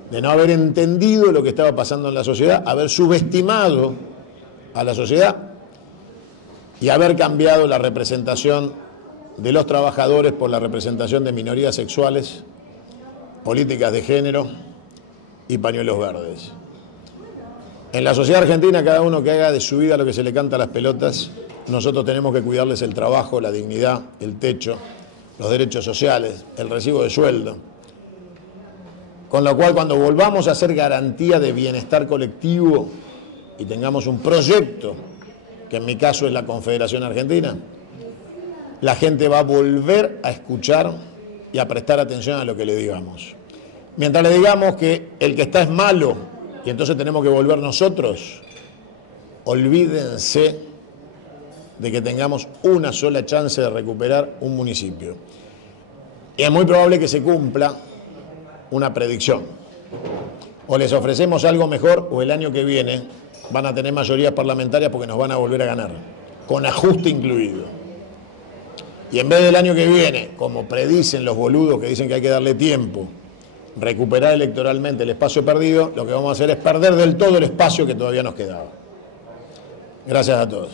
De no haber entendido lo que estaba pasando en la sociedad, haber subestimado a la sociedad y haber cambiado la representación de los trabajadores por la representación de minorías sexuales, políticas de género y pañuelos verdes. En la sociedad argentina, cada uno que haga de su vida lo que se le canta a las pelotas, nosotros tenemos que cuidarles el trabajo, la dignidad, el techo, los derechos sociales, el recibo de sueldo. Con lo cual, cuando volvamos a hacer garantía de bienestar colectivo y tengamos un proyecto, que en mi caso es la Confederación Argentina, la gente va a volver a escuchar y a prestar atención a lo que le digamos. Mientras le digamos que el que está es malo y entonces tenemos que volver nosotros, olvídense de que tengamos una sola chance de recuperar un municipio. Y es muy probable que se cumpla una predicción. O les ofrecemos algo mejor o el año que viene van a tener mayorías parlamentarias porque nos van a volver a ganar, con ajuste incluido. Y en vez del año que viene, como predicen los boludos que dicen que hay que darle tiempo, recuperar electoralmente el espacio perdido, lo que vamos a hacer es perder del todo el espacio que todavía nos quedaba. Gracias a todos.